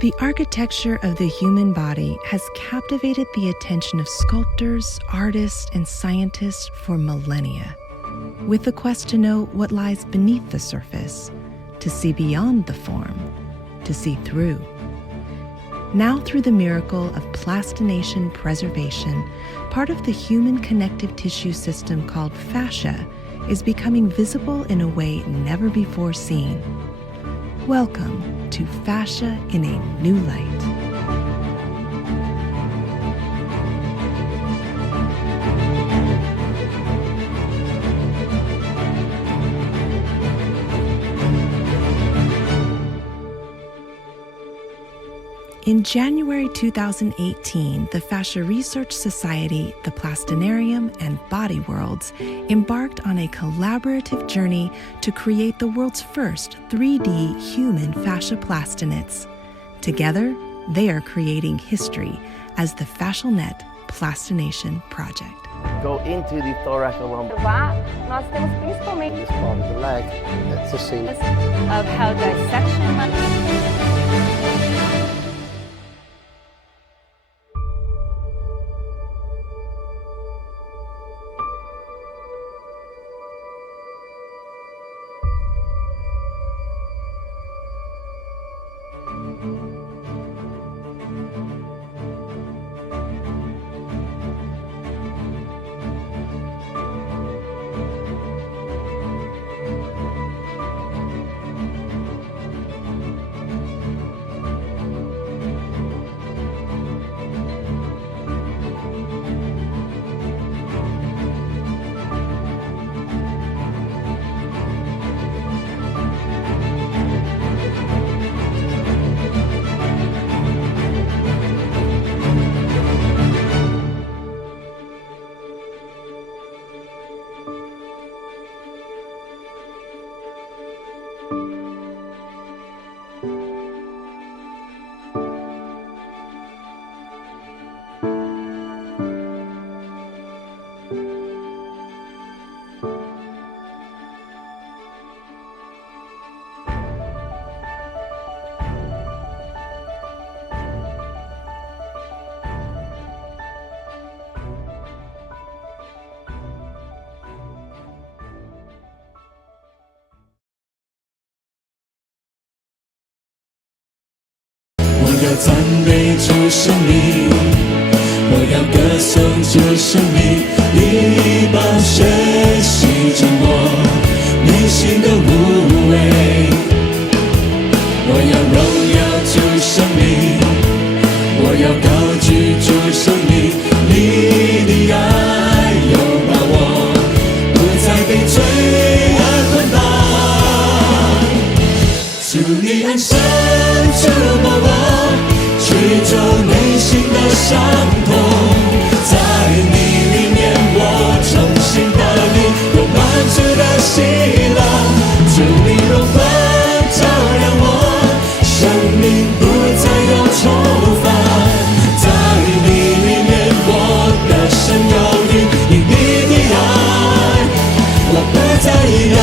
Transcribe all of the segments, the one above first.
The architecture of the human body has captivated the attention of sculptors, artists, and scientists for millennia, with the quest to know what lies beneath the surface, to see beyond the form, to see through. Now, through the miracle of plastination preservation, part of the human connective tissue system called fascia is becoming visible in a way never before seen. Welcome to Fascia in a New Light. In January 2018, the Fascia Research Society, the Plastinarium, and Body Worlds embarked on a collaborative journey to create the world's first 3D human fascia plastinates. Together, they are creating history as the FascialNet Plastination Project. Go into the thoracic lumbar. Nós temos principalmente This part of the leg, that's the same. of how dissection.我要赞美主生命，我要歌颂主生命，你把学习掌握内心的无畏。我要荣耀主生命，我要高举主生命，你的爱有把握，不再被罪恶捆绑。主你安生触摸我，去走内心的伤痛，在你里面我重新得力，有满足的喜乐。主你荣光照亮我，生命不再有愁烦，在你里面我的生有余，因你的爱我不再一样。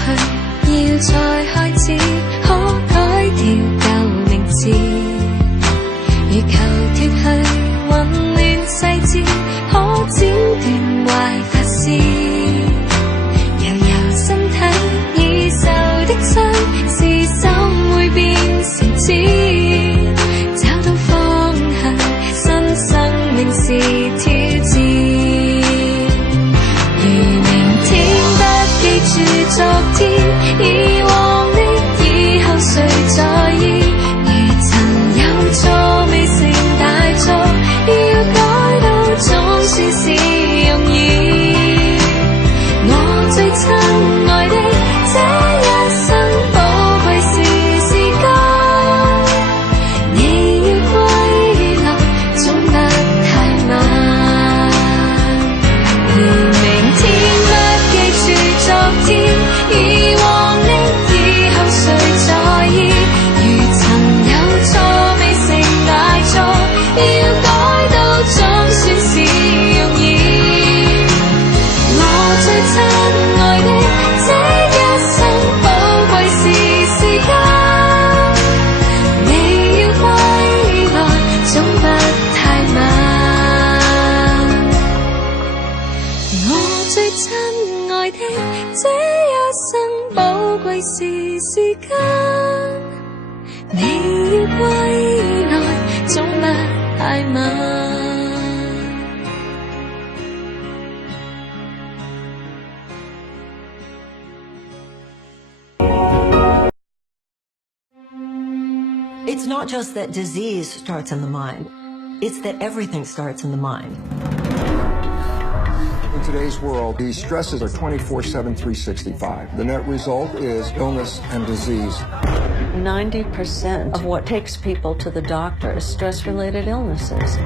去，要再開始，可改掉舊名字，如求脫去混亂細節，可剪斷壞髮絲，悠悠身體已受的傷，是心會變成紙，找到方向，新生命是挑戰。住昨天，以往的以後誰在意？如曾有錯未成大錯，要改到總算是容易。我最親愛的，這一生寶貴是時間，你要歸來總不太晚。而明天不記住昨天，以往的以後誰在意？如曾有錯未成大錯，要改到總算是容易。我最親愛的，這一生寶貴是時間，你要歸來總不太晚。我最親愛的，這一生寶貴是時間，你要歸來總不太晚。It's not just that disease starts in the mind, it's that everything starts in the mind. In today's world, these stresses are 24/7, 365. The net result is illness and disease. 90% of what takes people to the doctor is stress-related illnesses.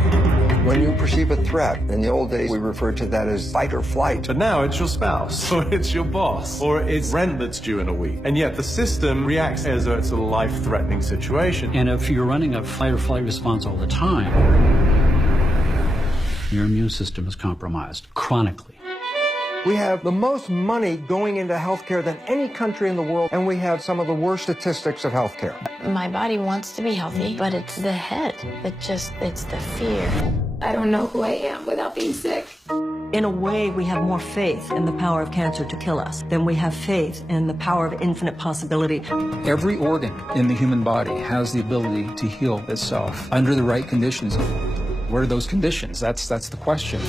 When you perceive a threat, in the old days we referred to that as fight or flight. But now it's your spouse, or it's your boss, or it's rent that's due in a week. And yet the system reacts as though it's a life-threatening situation. And if you're running a fight or flight response all the time, your immune system is compromised chronically. We have the most money going into healthcare than any country in the world, and we have some of the worst statistics of healthcare. My body wants to be healthy, but it's the head it's the fear. I don't know who I am without being sick. In a way, we have more faith in the power of cancer to kill us than we have faith in the power of infinite possibility. Every organ in the human body has the ability to heal itself under the right conditions. What are those conditions? That's the question.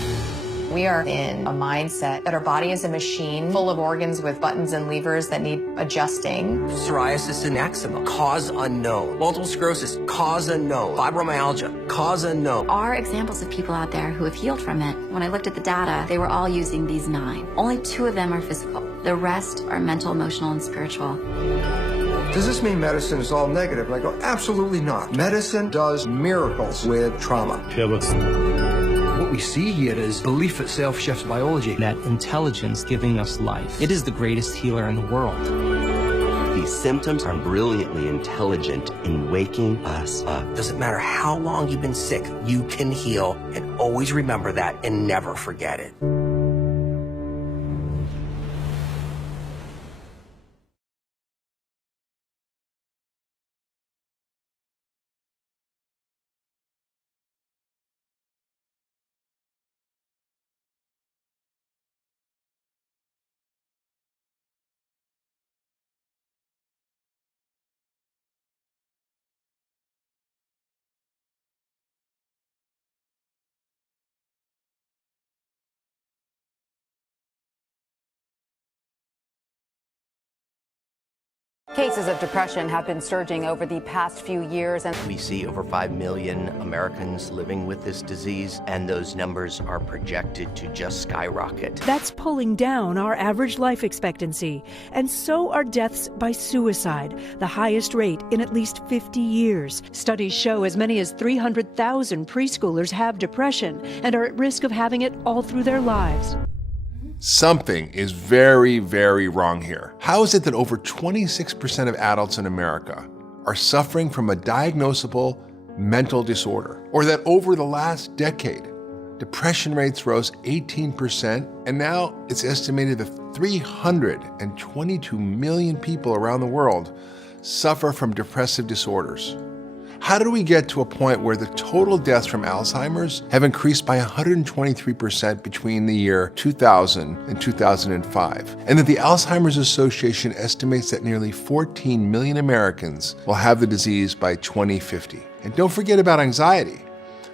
We are in a mindset that our body is a machine full of organs with buttons and levers that need adjusting. Psoriasis and eczema, cause unknown. Multiple sclerosis, cause unknown. Fibromyalgia, cause unknown. Are examples of people out there who have healed from it. When I looked at the data, they were all using these 9. Only 2 of them are physical. The rest are mental, emotional, and spiritual. Does this mean medicine is all negative? And I go, absolutely not. Medicine does miracles with trauma. What we see here is belief itself shifts biology. That intelligence giving us life. It is the greatest healer in the world. These symptoms are brilliantly intelligent in waking us up. Doesn't matter how long you've been sick, you can heal, and always remember that and never forget it. Cases of depression have been surging over the past few years. And we see over 5 million Americans living with this disease, and those numbers are projected to just skyrocket. That's pulling down our average life expectancy, and so are deaths by suicide, the highest rate in at least 50 years. Studies show as many as 300,000 preschoolers have depression and are at risk of having it all through their lives. Something is very, very wrong here. How is it that over 26% of adults in America are suffering from a diagnosable mental disorder? Or that over the last decade, Depression rates rose 18%, and now it's estimated that 322 million people around the world suffer from depressive disorders. How did we get to a point where the total deaths from Alzheimer's have increased by 123% between the year 2000 and 2005, and that the Alzheimer's Association estimates that nearly 14 million Americans will have the disease by 2050? And don't forget about anxiety.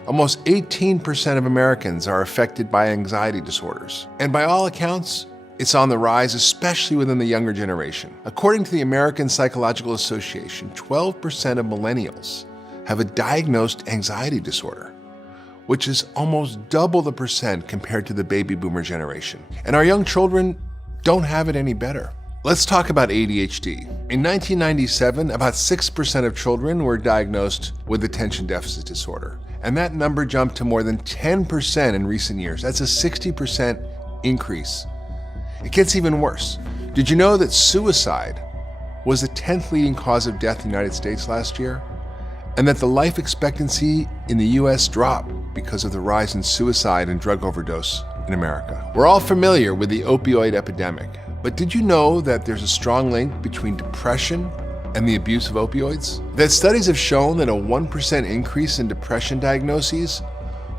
Almost 18% of Americans are affected by anxiety disorders. And by all accounts, it's on the rise, especially within the younger generation. According to the American Psychological Association, 12% of millennials have a diagnosed anxiety disorder, which is almost double the percent compared to the baby boomer generation. And our young children don't have it any better. Let's talk about ADHD. In 1997, about 6% of children were diagnosed with attention deficit disorder. And that number jumped to more than 10% in recent years. That's a 60% increase. It gets even worse. Did you know that suicide was the 10th leading cause of death in the United States last year? And that the life expectancy in the US dropped because of the rise in suicide and drug overdose in America. We're all familiar with the opioid epidemic, but did you know that there's a strong link between depression and the abuse of opioids? That studies have shown that a 1% increase in depression diagnoses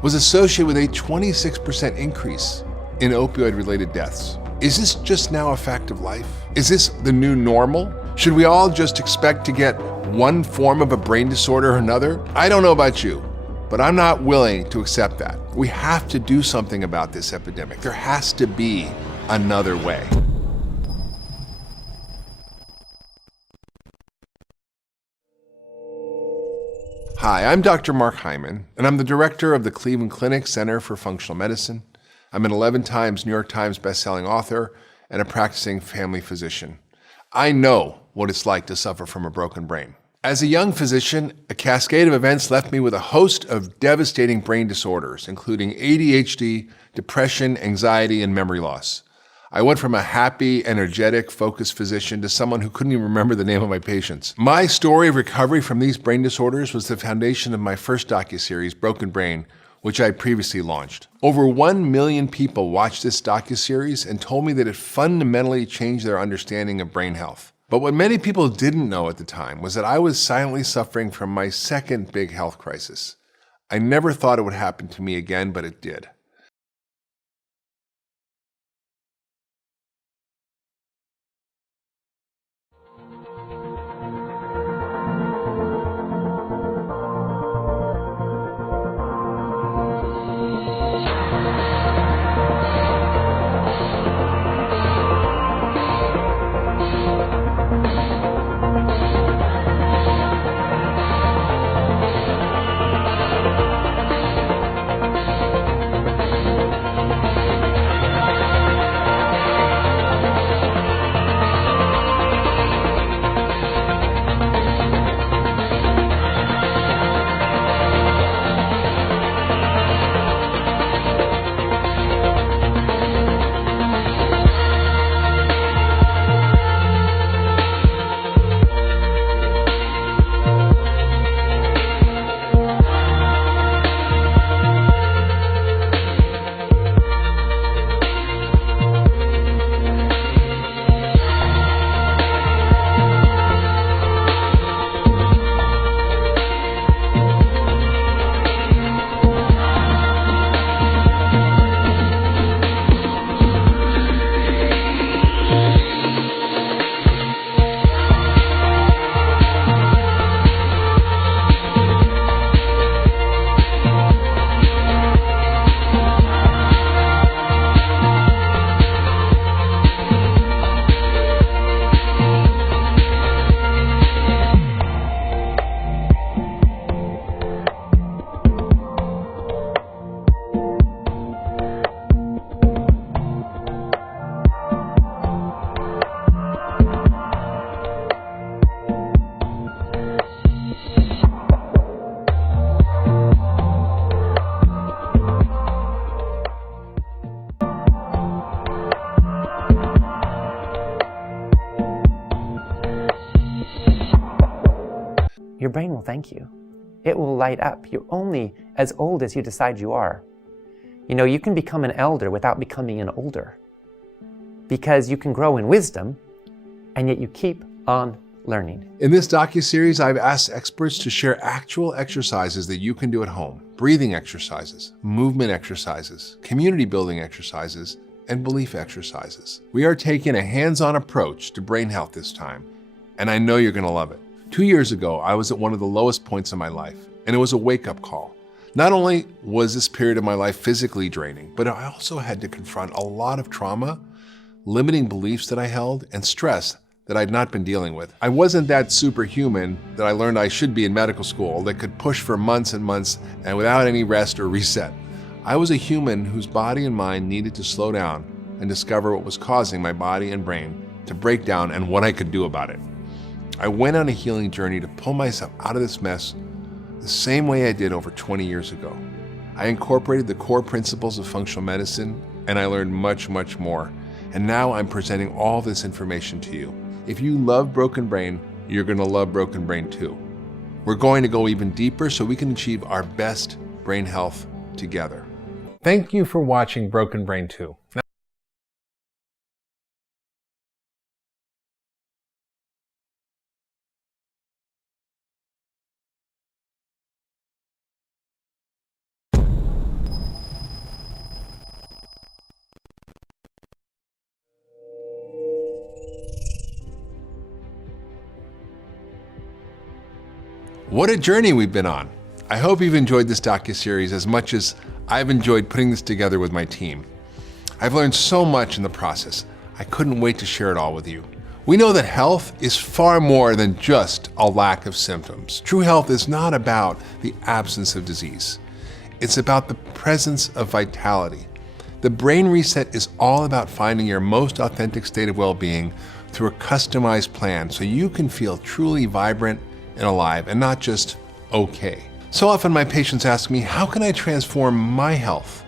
was associated with a 26% increase in opioid-related deaths. Is this just now a fact of life? Is this the new normal? Should we all just expect to get one form of a brain disorder or another? I don't know about you, but I'm not willing to accept that. We have to do something about this epidemic. There has to be another way. Hi, I'm Dr. Mark Hyman, and I'm the director of the Cleveland Clinic Center for Functional Medicine. I'm an 11 times New York Times bestselling author and a practicing family physician. I know what it's like to suffer from a broken brain. As a young physician, a cascade of events left me with a host of devastating brain disorders, including ADHD, depression, anxiety, and memory loss. I went from a happy, energetic, focused physician to someone who couldn't even remember the name of my patients. My story of recovery from these brain disorders was the foundation of my first docuseries, Broken Brain, which I previously launched. Over 1 million people watched this docuseries and told me that it fundamentally changed their understanding of brain health. But what many people didn't know at the time was that I was silently suffering from my second big health crisis. I never thought it would happen to me again, but it did. Your brain will thank you. It will light up. You're only as old as you decide you are. You know, you can become an elder without becoming an older, because you can grow in wisdom, and yet you keep on learning. In this docuseries, I've asked experts to share actual exercises that you can do at home. Breathing exercises, movement exercises, community building exercises, and belief exercises. We are taking a hands-on approach to brain health this time, and I know you're gonna love it. 2 years ago, I was at one of the lowest points in my life, and it was a wake-up call. Not only was this period of my life physically draining, but I also had to confront a lot of trauma, limiting beliefs that I held, and stress that I'd not been dealing with. I wasn't that superhuman that I learned I should be in medical school that could push for months and months and without any rest or reset. I was a human whose body and mind needed to slow down and discover what was causing my body and brain to break down and what I could do about it. I went on a healing journey to pull myself out of this mess the same way I did over 20 years ago. I incorporated the core principles of functional medicine, and I learned much, much more. And now I'm presenting all this information to you. If you love Broken Brain, you're gonna love Broken Brain too. We're going to go even deeper so we can achieve our best brain health together. Thank you for watching Broken Brain 2. What a journey we've been on. I hope you've enjoyed this docuseries as much as I've enjoyed putting this together with my team. I've learned so much in the process. I couldn't wait to share it all with you. We know that health is far more than just a lack of symptoms. True health is not about the absence of disease. It's about the presence of vitality. The Brain Reset is all about finding your most authentic state of well-being through a customized plan so you can feel truly vibrant and alive and not just okay. So often my patients ask me, how can I transform my health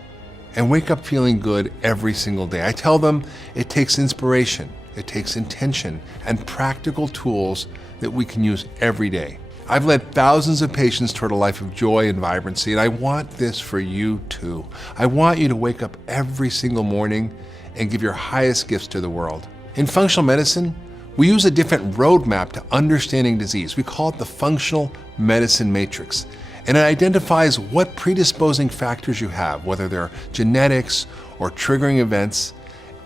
and wake up feeling good every single day? I tell them it takes inspiration, it takes intention, and practical tools that we can use every day. I've led thousands of patients toward a life of joy and vibrancy, and I want this for you too. I want you to wake up every single morning and give your highest gifts to the world. In functional medicine, we use a different roadmap to understanding disease. We call it the Functional Medicine Matrix. And it identifies what predisposing factors you have, whether they're genetics or triggering events,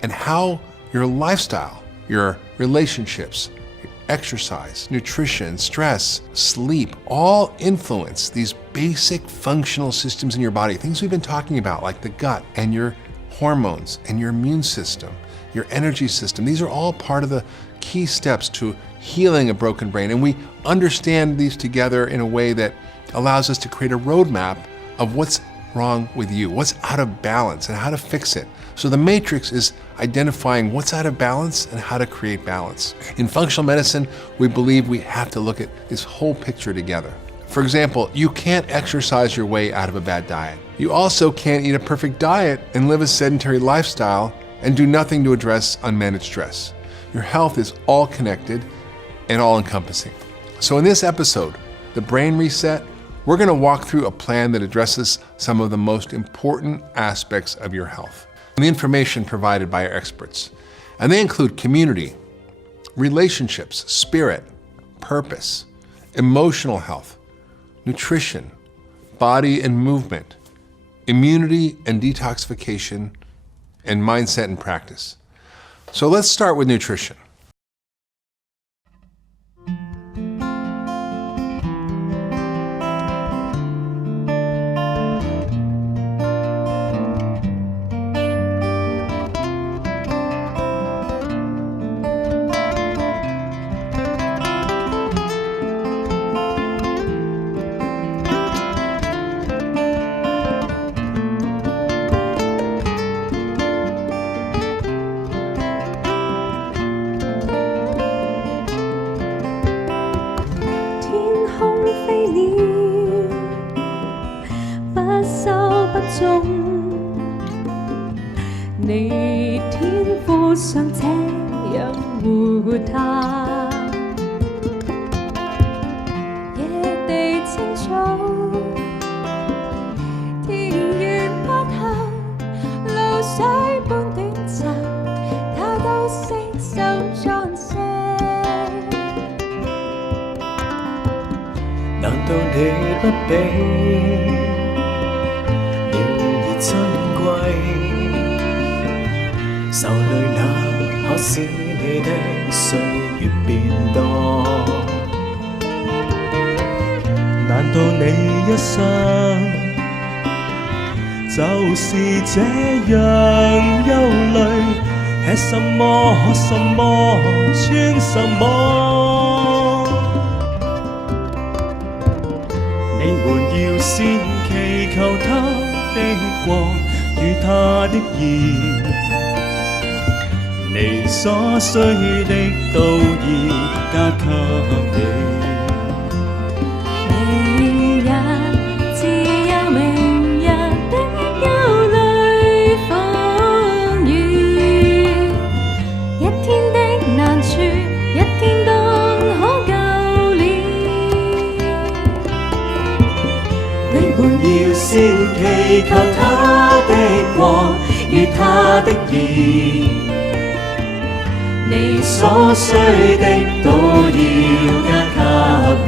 and how your lifestyle, your relationships, your exercise, nutrition, stress, sleep, all influence these basic functional systems in your body, things we've been talking about, like the gut and your hormones and your immune system, your energy system. These are all part of the key steps to healing a broken brain. And we understand these together in a way that allows us to create a roadmap of what's wrong with you, what's out of balance, and how to fix it. So the matrix is identifying what's out of balance and how to create balance. In functional medicine, we believe we have to look at this whole picture together. For example, you can't exercise your way out of a bad diet. You also can't eat a perfect diet and live a sedentary lifestyle and do nothing to address unmanaged stress. Your health is all connected and all encompassing. So in this episode, The Brain Reset, we're going to walk through a plan that addresses some of the most important aspects of your health and the information provided by our experts. And they include community, relationships, spirit, purpose, emotional health, nutrition, body and movement, immunity and detoxification, and mindset and practice. So let's start with nutrition.你天賦上這樣活他，野地青草，田園北後，不比，仍然珍貴。受累那可使你的歲月變多。難道你一生就是這樣憂慮？吃什麼，喝什麼，穿什麼？你們要先祈求他的光與他的義，你所需的都要加給你。明日自有明日的憂慮風雨，一天的難處，一天當可救了。你們要先祈求他的光與他的義，你所需的都要加給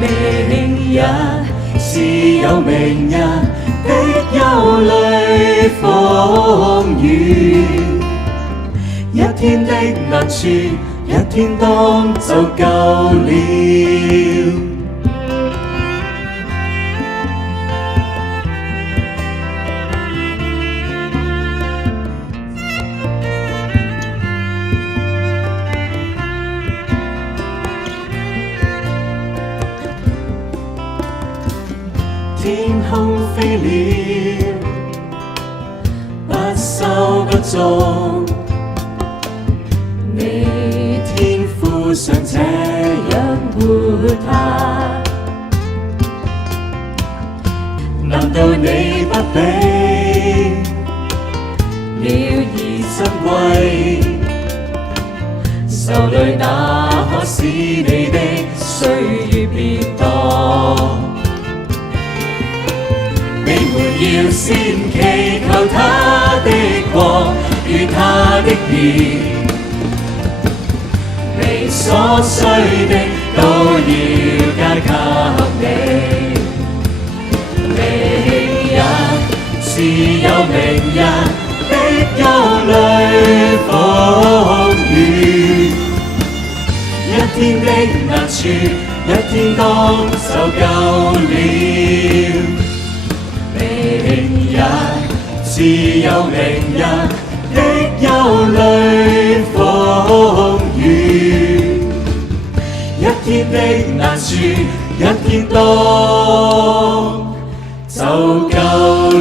你。明日是有明日的憂慮風雨，一天的難處，一天當就夠了。天空飛了，不收不種，你天賦上這樣活他，難道你不比了而珍貴？受累那可使你的歲月變多。你們要先祈求他的光與他的義，你所需的都要加給你。明日是有明日的憂慮風雨，一天的難處，一天當就夠了。明日自有明日的憂慮風雨，一天的難處，一天當就夠了。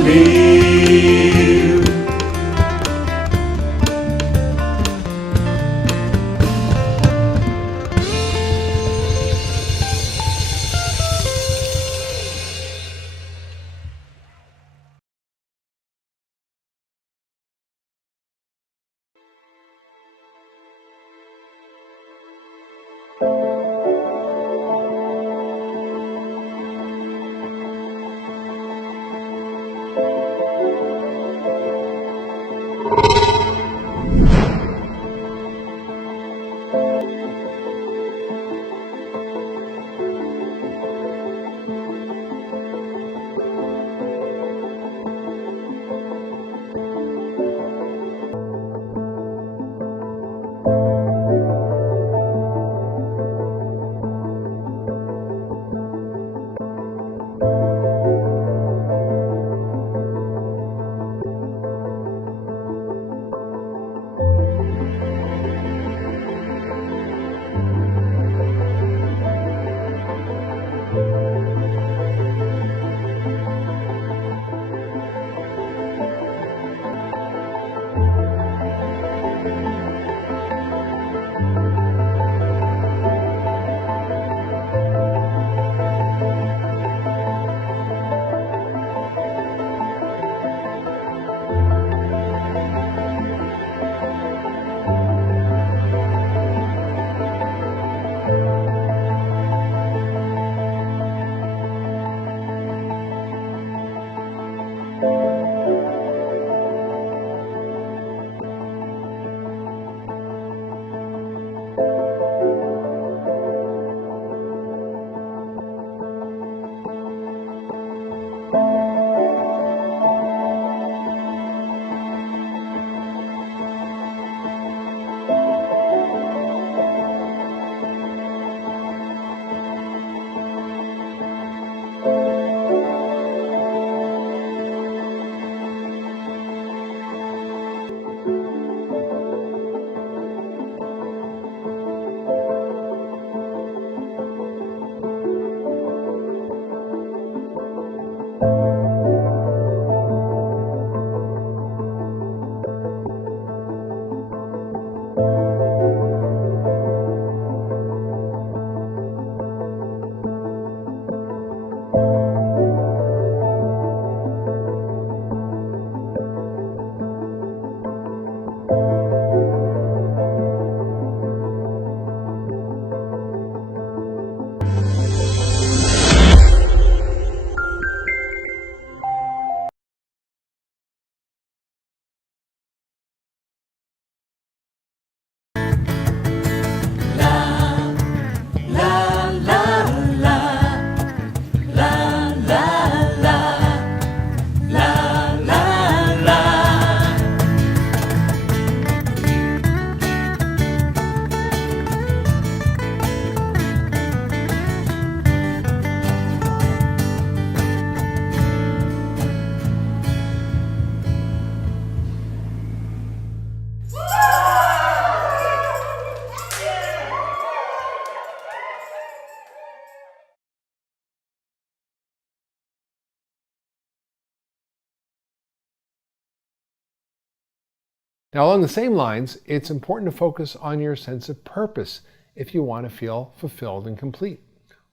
Now, along the same lines, it's important to focus on your sense of purpose if you want to feel fulfilled and complete.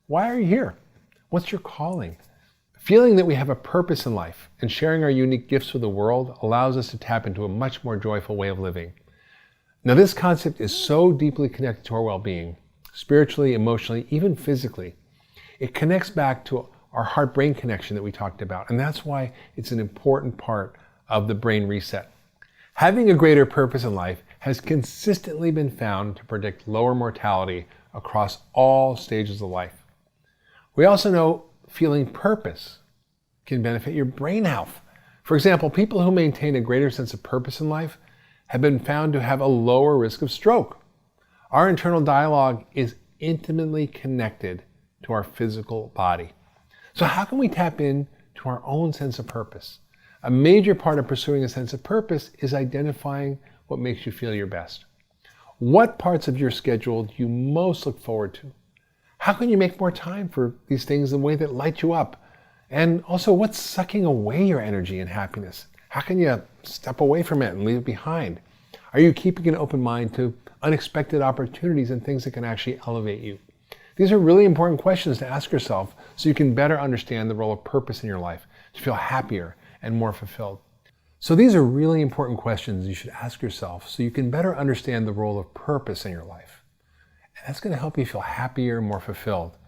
Why are you here? What's your calling? Feeling that we have a purpose in life and sharing our unique gifts with the world allows us to tap into a much more joyful way of living. Now, this concept is so deeply connected to our well-being, spiritually, emotionally, even physically. It connects back to our heart-brain connection that we talked about, and that's why it's an important part of the brain reset. Having a greater purpose in life has consistently been found to predict lower mortality across all stages of life. We also know feeling purpose can benefit your brain health. For example, people who maintain a greater sense of purpose in life have been found to have a lower risk of stroke. Our internal dialogue is intimately connected to our physical body. So how can we tap into our own sense of purpose? A major part of pursuing a sense of purpose is identifying what makes you feel your best. What parts of your schedule do you most look forward to? How can you make more time for these things in a way that light you up? And also, what's sucking away your energy and happiness? How can you step away from it and leave it behind? Are you keeping an open mind to unexpected opportunities and things that can actually elevate you? These are really important questions to ask yourself so you can better understand the role of purpose in your life, to feel happier and more fulfilled. So these are really important questions you should ask yourself so you can better understand the role of purpose in your life. And that's going to help you feel happier and more fulfilled.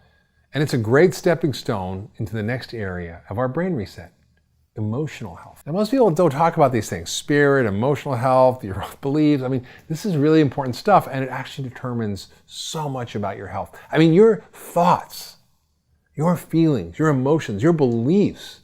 And it's a great stepping stone into the next area of our brain reset, emotional health. Now, most people don't talk about these things, spirit, emotional health, your beliefs. I mean, this is really important stuff, and it actually determines so much about your health. I mean, your thoughts, your feelings, your emotions, your beliefs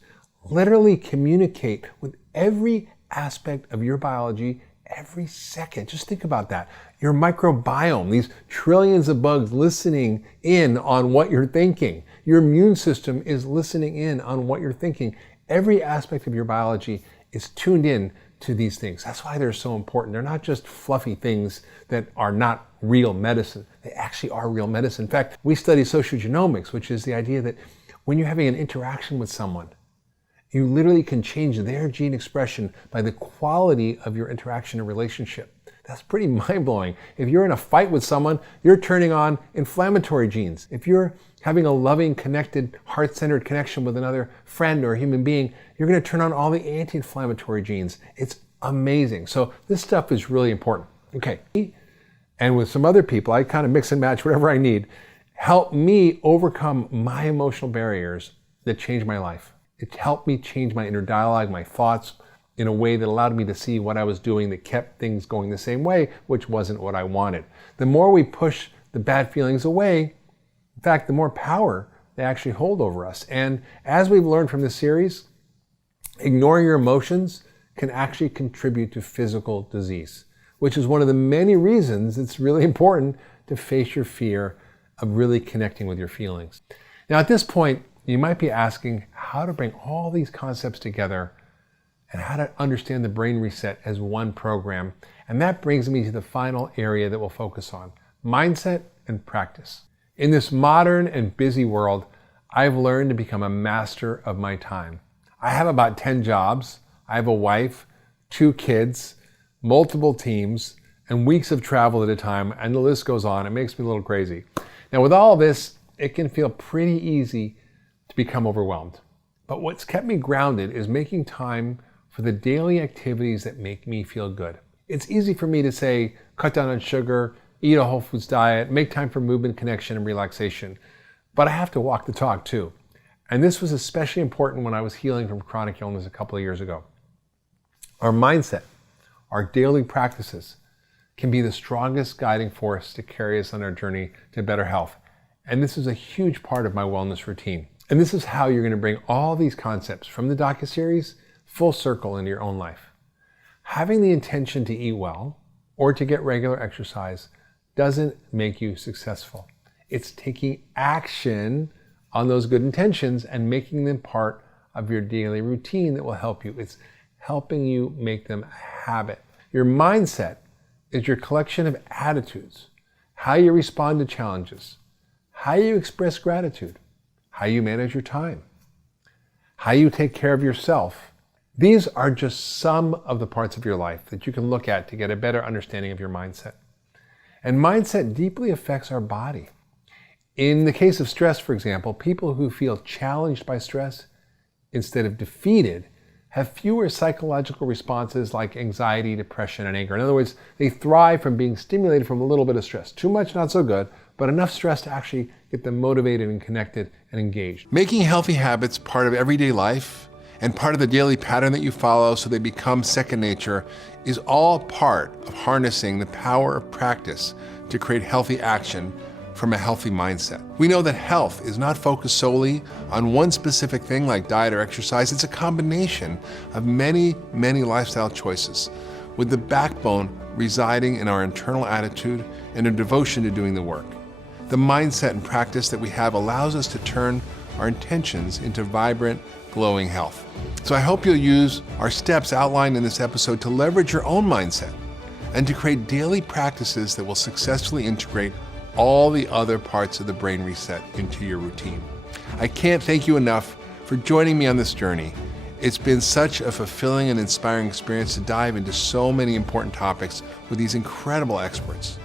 literally communicate with every aspect of your biology every second. Just think about that. Your microbiome, these trillions of bugs listening in on what you're thinking. Your immune system is listening in on what you're thinking. Every aspect of your biology is tuned in to these things. That's why they're so important. They're not just fluffy things that are not real medicine. They actually are real medicine. In fact, we study sociogenomics, which is the idea that when you're having an interaction with someone, you literally can change their gene expression by the quality of your interaction and relationship. That's pretty mind-blowing. If you're in a fight with someone, you're turning on inflammatory genes. If you're having a loving, connected, heart-centered connection with another friend or a human being, you're going to turn on all the anti-inflammatory genes. It's amazing. So this stuff is really important. Okay. And with some other people, I kind of mix and match whatever I need. Help me overcome my emotional barriers that change my life. It helped me change my inner dialogue, my thoughts, in a way that allowed me to see what I was doing that kept things going the same way, which wasn't what I wanted. The more we push the bad feelings away, in fact, the more power they actually hold over us. And as we've learned from this series, ignoring your emotions can actually contribute to physical disease, which is one of the many reasons it's really important to face your fear of really connecting with your feelings. Now, at this point, you might be asking how to bring all these concepts together and how to understand the brain reset as one program. And that brings me to the final area that we'll focus on, mindset and practice. In this modern and busy world, I've learned to become a master of my time. I have about 10 jobs. I have a wife, 2 kids, multiple teams, and weeks of travel at a time, and the list goes on. It makes me a little crazy. Now, with all this, it can feel pretty easy to become overwhelmed. But what's kept me grounded is making time for the daily activities that make me feel good. It's easy for me to say, cut down on sugar, eat a whole foods diet, make time for movement, connection, and relaxation. But I have to walk the talk too. And this was especially important when I was healing from chronic illness a couple of years ago. Our mindset, our daily practices, can be the strongest guiding force to carry us on our journey to better health. And this is a huge part of my wellness routine. And this is how you're going to bring all these concepts from the docuseries full circle into your own life. Having the intention to eat well or to get regular exercise doesn't make you successful. It's taking action on those good intentions and making them part of your daily routine that will help you. It's helping you make them a habit. Your mindset is your collection of attitudes, how you respond to challenges, how you express gratitude, how you manage your time, how you take care of yourself, These are just some of the parts of your life that you can look at to get a better understanding of your mindset. And mindset deeply affects our body. In the case of stress, for example, people who feel challenged by stress instead of defeated have fewer psychological responses like anxiety, depression, and anger. In other words, they thrive from being stimulated from a little bit of stress. Too much, not so good, but enough stress to actually get them motivated and connected and engaged. Making healthy habits part of everyday life and part of the daily pattern that you follow so they become second nature is all part of harnessing the power of practice to create healthy action from a healthy mindset. We know that health is not focused solely on one specific thing like diet or exercise. It's a combination of many, many lifestyle choices, with the backbone residing in our internal attitude and a devotion to doing the work. The mindset and practice that we have allows us to turn our intentions into vibrant, glowing health. So I hope you'll use our steps outlined in this episode to leverage your own mindset and to create daily practices that will successfully integrate all the other parts of the brain reset into your routine. I can't thank you enough for joining me on this journey. It's been such a fulfilling and inspiring experience to dive into so many important topics with these incredible experts.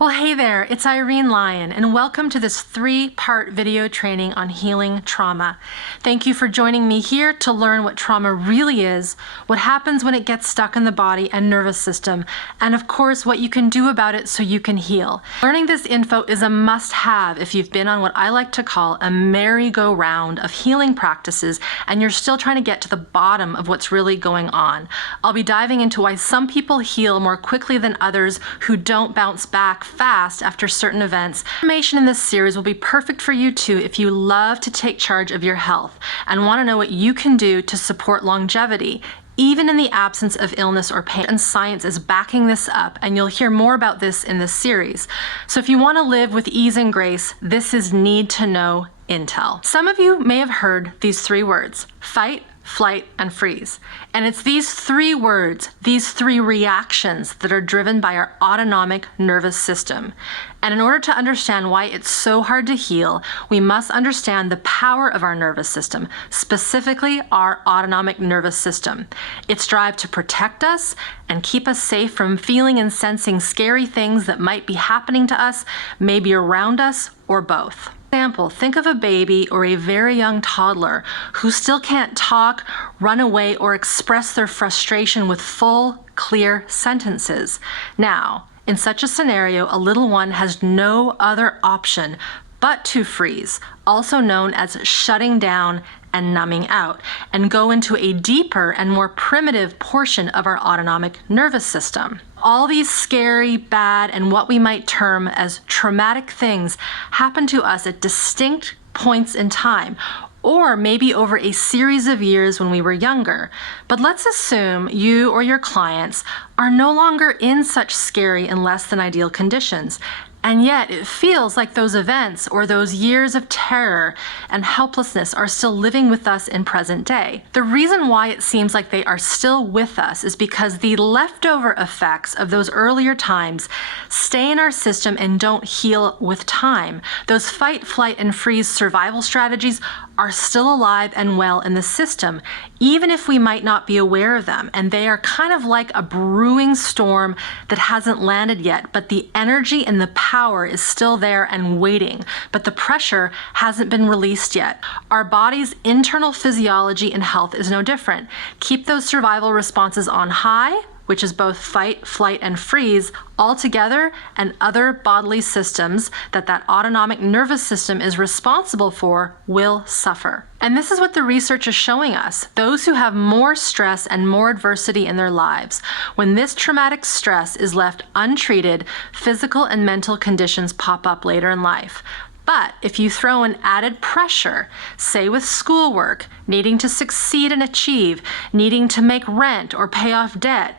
Well, hey there, it's Irene Lyon, and welcome to this 3-part video training on healing trauma. Thank you for joining me here to learn what trauma really is, what happens when it gets stuck in the body and nervous system, and of course, what you can do about it so you can heal. Learning this info is a must-have if you've been on what I like to call a merry-go-round of healing practices and you're still trying to get to the bottom of what's really going on. I'll be diving into why some people heal more quickly than others who don't bounce back fast after certain events. Information in this series will be perfect for you too if you love to take charge of your health and want to know what you can do to support longevity, even in the absence of illness or pain. And science is backing this up, and you'll hear more about this in this series. So if you want to live with ease and grace, this is need to know intel. Some of you may have heard these 3 words: fight, flight, and freeze. And it's these 3 words, these 3 reactions that are driven by our autonomic nervous system. And in order to understand why it's so hard to heal, we must understand the power of our nervous system, specifically our autonomic nervous system. Its drive to protect us and keep us safe from feeling and sensing scary things that might be happening to us, maybe around us, or both. Example, think of a baby or a very young toddler who still can't talk, run away, or express their frustration with full, clear sentences. Now, in such a scenario, a little one has no other option but to freeze, also known as shutting down and numbing out, and go into a deeper and more primitive portion of our autonomic nervous system. All these scary, bad, and what we might term as traumatic things happen to us at distinct points in time, or maybe over a series of years when we were younger. But let's assume you or your clients are no longer in such scary and less than ideal conditions. And yet it feels like those events or those years of terror and helplessness are still living with us in present day. The reason why it seems like they are still with us is because the leftover effects of those earlier times stay in our system and don't heal with time. Those fight, flight, and freeze survival strategies are still alive and well in the system, even if we might not be aware of them. And they are kind of like a brewing storm that hasn't landed yet, but the energy and the power is still there and waiting, but the pressure hasn't been released yet. Our body's internal physiology and health is no different. Keep those survival responses on high, which is both fight, flight, and freeze, all together, and other bodily systems that autonomic nervous system is responsible for will suffer. And this is what the research is showing us. Those who have more stress and more adversity in their lives, when this traumatic stress is left untreated, physical and mental conditions pop up later in life. But if you throw in added pressure, say with schoolwork, needing to succeed and achieve, needing to make rent or pay off debt,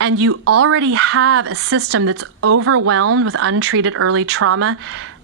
and you already have a system that's overwhelmed with untreated early trauma,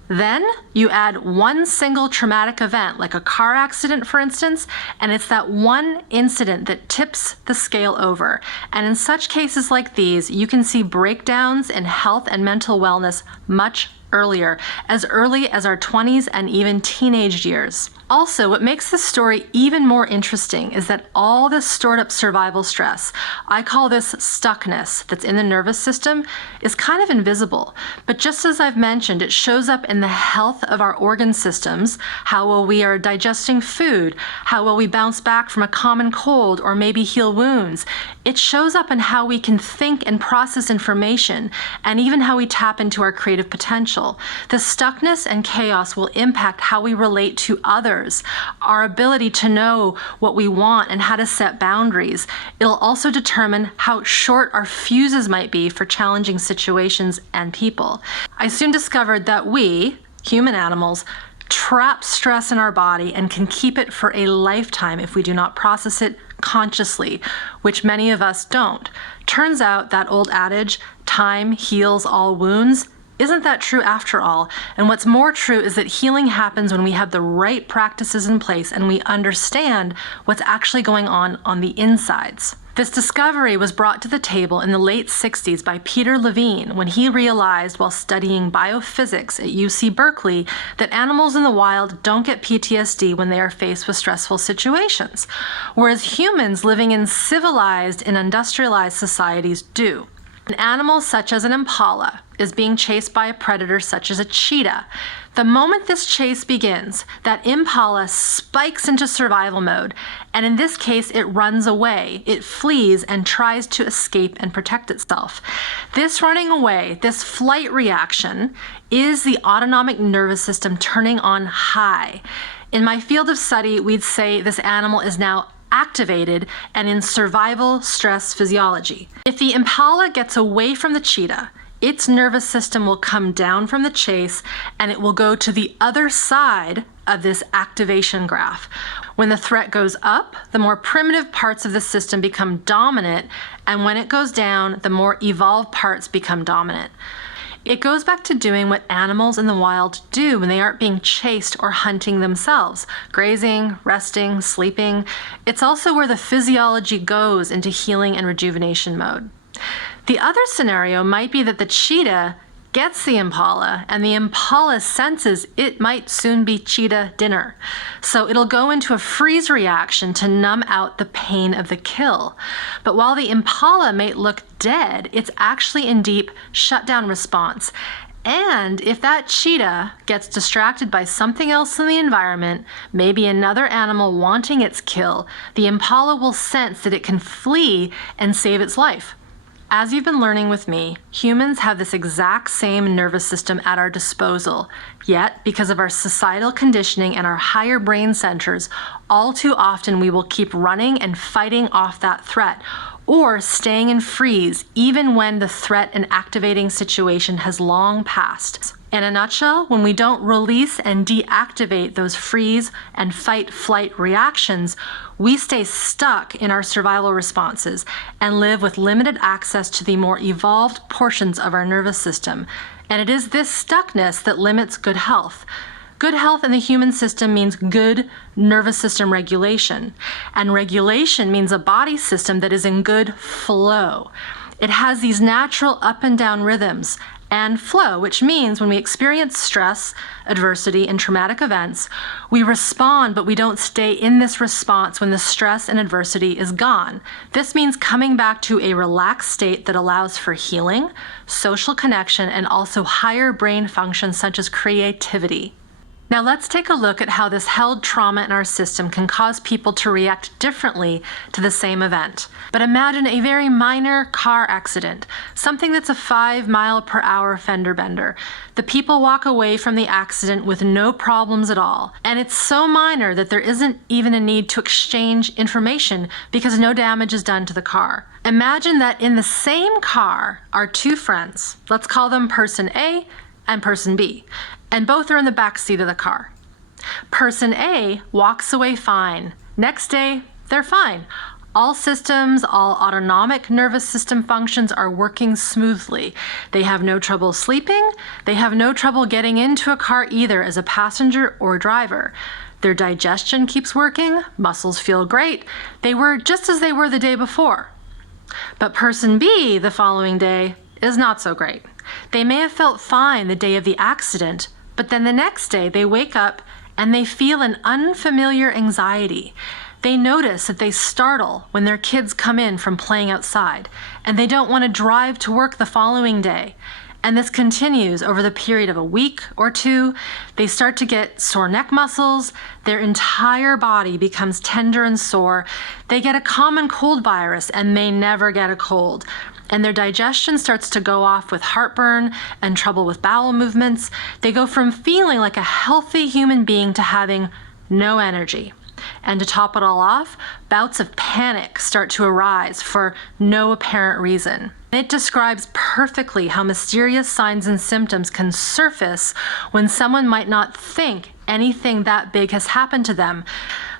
then you add one single traumatic event, like a car accident, for instance, and it's that one incident that tips the scale over. And in such cases like these, you can see breakdowns in health and mental wellness much earlier, as early as our 20s and even teenage years. Also, what makes this story even more interesting is that all this stored up survival stress, I call this stuckness, that's in the nervous system, is kind of invisible. But just as I've mentioned, it shows up in the health of our organ systems, how well we are digesting food, how well we bounce back from a common cold or maybe heal wounds. It shows up in how we can think and process information, and even how we tap into our creative potential. The stuckness and chaos will impact how we relate to others, our ability to know what we want and how to set boundaries. It'll also determine how short our fuses might be for challenging situations and people. I soon discovered that we, human animals, trap stress in our body and can keep it for a lifetime if we do not process it consciously, which many of us don't. Turns out that old adage, time heals all wounds, isn't that true after all? And what's more true is that healing happens when we have the right practices in place and we understand what's actually going on the insides. This discovery was brought to the table in the late 60s by Peter Levine when he realized while studying biophysics at UC Berkeley that animals in the wild don't get PTSD when they are faced with stressful situations, whereas humans living in civilized and industrialized societies do. An animal such as an impala is being chased by a predator such as a cheetah. The moment this chase begins, that impala spikes into survival mode, and in this case it runs away, it flees and tries to escape and protect itself. This running away, this flight reaction, is the autonomic nervous system turning on high. In my field of study, we'd say this animal is now activated and in survival stress physiology. If the impala gets away from the cheetah, its nervous system will come down from the chase and it will go to the other side of this activation graph. When the threat goes up, the more primitive parts of the system become dominant, and when it goes down, the more evolved parts become dominant. It goes back to doing what animals in the wild do when they aren't being chased or hunting themselves, grazing, resting, sleeping. It's also where the physiology goes into healing and rejuvenation mode. The other scenario might be that the cheetah gets the impala, and the impala senses it might soon be cheetah dinner. So it'll go into a freeze reaction to numb out the pain of the kill. But while the impala may look dead, it's actually in deep shutdown response. And if that cheetah gets distracted by something else in the environment, maybe another animal wanting its kill, the impala will sense that it can flee and save its life. As you've been learning with me, humans have this exact same nervous system at our disposal. Yet, because of our societal conditioning and our higher brain centers, all too often we will keep running and fighting off that threat, or staying in freeze even when the threat and activating situation has long passed. In a nutshell, when we don't release and deactivate those freeze and fight-flight reactions, we stay stuck in our survival responses and live with limited access to the more evolved portions of our nervous system. And it is this stuckness that limits good health. Good health in the human system means good nervous system regulation. And regulation means a body system that is in good flow. It has these natural up and down rhythms and flow, which means when we experience stress, adversity, and traumatic events, we respond, but we don't stay in this response when the stress and adversity is gone. This means coming back to a relaxed state that allows for healing, social connection, and also higher brain functions such as creativity. Now let's take a look at how this held trauma in our system can cause people to react differently to the same event. But imagine a very minor car accident, something that's a 5-mile-per-hour fender bender. The people walk away from the accident with no problems at all. And it's so minor that there isn't even a need to exchange information because no damage is done to the car. Imagine that in the same car are two friends. Let's call them person A and person B. And both are in the back seat of the car. Person A walks away fine. Next day, they're fine. All systems, all autonomic nervous system functions are working smoothly. They have no trouble sleeping. They have no trouble getting into a car either as a passenger or driver. Their digestion keeps working. Muscles feel great. They were just as they were the day before. But person B the following day is not so great. They may have felt fine the day of the accident, but then the next day they wake up and they feel an unfamiliar anxiety. They notice that they startle when their kids come in from playing outside, and they don't want to drive to work the following day. And this continues over the period of a week or two. They start to get sore neck muscles. Their entire body becomes tender and sore. They get a common cold virus and may never get a cold. And their digestion starts to go off with heartburn and trouble with bowel movements. They go from feeling like a healthy human being to having no energy. And to top it all off, bouts of panic start to arise for no apparent reason. It describes perfectly how mysterious signs and symptoms can surface when someone might not think anything that big has happened to them.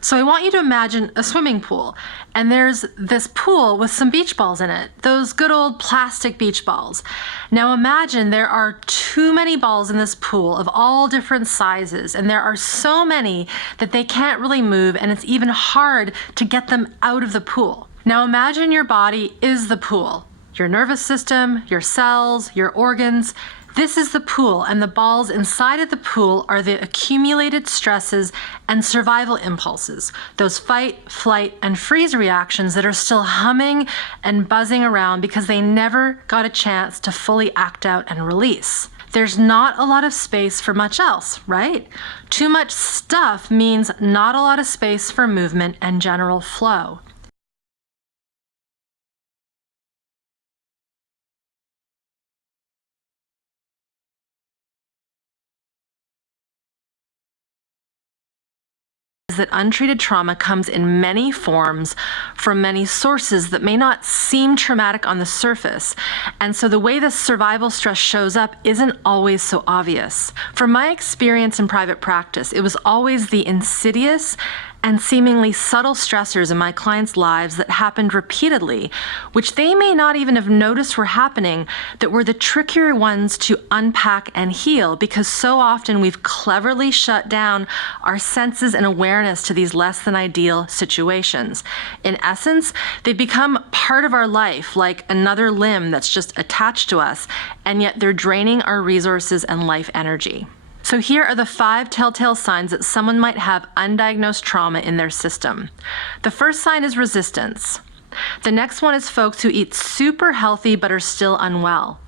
So I want you to imagine a swimming pool, and there's this pool with some beach balls in it, those good old plastic beach balls. Now imagine there are too many balls in this pool of all different sizes, and there are so many that they can't really move, and it's even hard to get them out of the pool. Now imagine your body is the pool. Your nervous system, your cells, your organs. This is the pool, and the balls inside of the pool are the accumulated stresses and survival impulses, those fight, flight, and freeze reactions that are still humming and buzzing around because they never got a chance to fully act out and release. There's not a lot of space for much else, right? Too much stuff means not a lot of space for movement and general flow. That untreated trauma comes in many forms from many sources that may not seem traumatic on the surface. And so the way this survival stress shows up isn't always so obvious. From my experience in private practice, it was always the insidious and seemingly subtle stressors in my clients' lives that happened repeatedly, which they may not even have noticed were happening, that were the trickier ones to unpack and heal, because so often we've cleverly shut down our senses and awareness to these less than ideal situations. In essence, they become part of our life, like another limb that's just attached to us, and yet they're draining our resources and life energy. So here are the 5 telltale signs that someone might have undiagnosed trauma in their system. The first sign is resistance. The next one is folks who eat super healthy but are still unwell.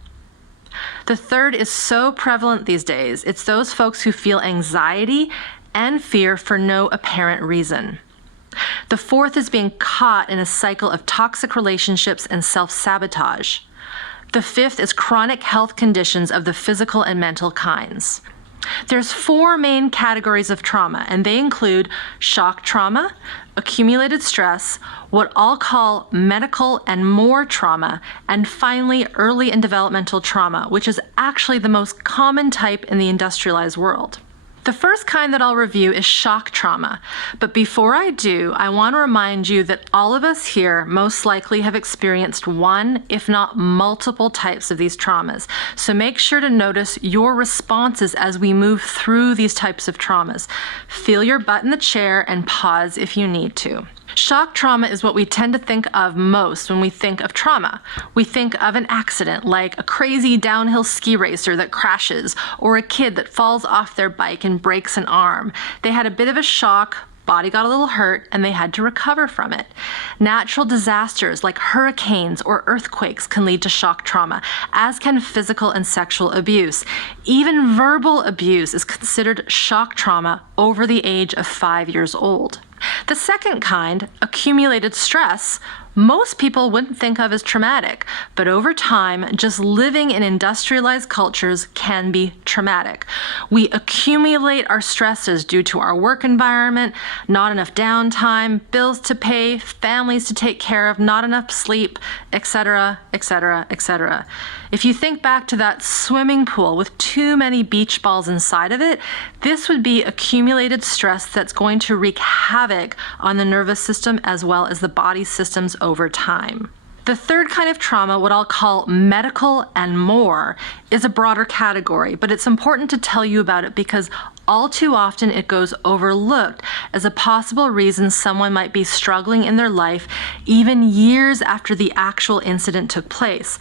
The third is so prevalent these days. It's those folks who feel anxiety and fear for no apparent reason. The fourth is being caught in a cycle of toxic relationships and self-sabotage. The fifth is chronic health conditions of the physical and mental kinds. There's 4 main categories of trauma, and they include shock trauma, accumulated stress, what I'll call medical and more trauma, and finally early and developmental trauma, which is actually the most common type in the industrialized world. The first kind that I'll review is shock trauma, but before I do, I want to remind you that all of us here most likely have experienced one, if not multiple types of these traumas. So make sure to notice your responses as we move through these types of traumas. Feel your butt in the chair and pause if you need to. Shock trauma is what we tend to think of most when we think of trauma. We think of an accident, like a crazy downhill ski racer that crashes, or a kid that falls off their bike and breaks an arm. They had a bit of a shock, body got a little hurt, and they had to recover from it. Natural disasters like hurricanes or earthquakes can lead to shock trauma, as can physical and sexual abuse. Even verbal abuse is considered shock trauma over the age of 5 years old. The second kind, accumulated stress, most people wouldn't think of as traumatic, but over time, just living in industrialized cultures can be traumatic. We accumulate our stresses due to our work environment, not enough downtime, bills to pay, families to take care of, not enough sleep, etc., etc., etc. If you think back to that swimming pool with too many beach balls inside of it, this would be accumulated stress that's going to wreak havoc on the nervous system as well as the body systems over time. The third kind of trauma, what I'll call medical and more, is a broader category, but it's important to tell you about it because all too often it goes overlooked as a possible reason someone might be struggling in their life even years after the actual incident took place.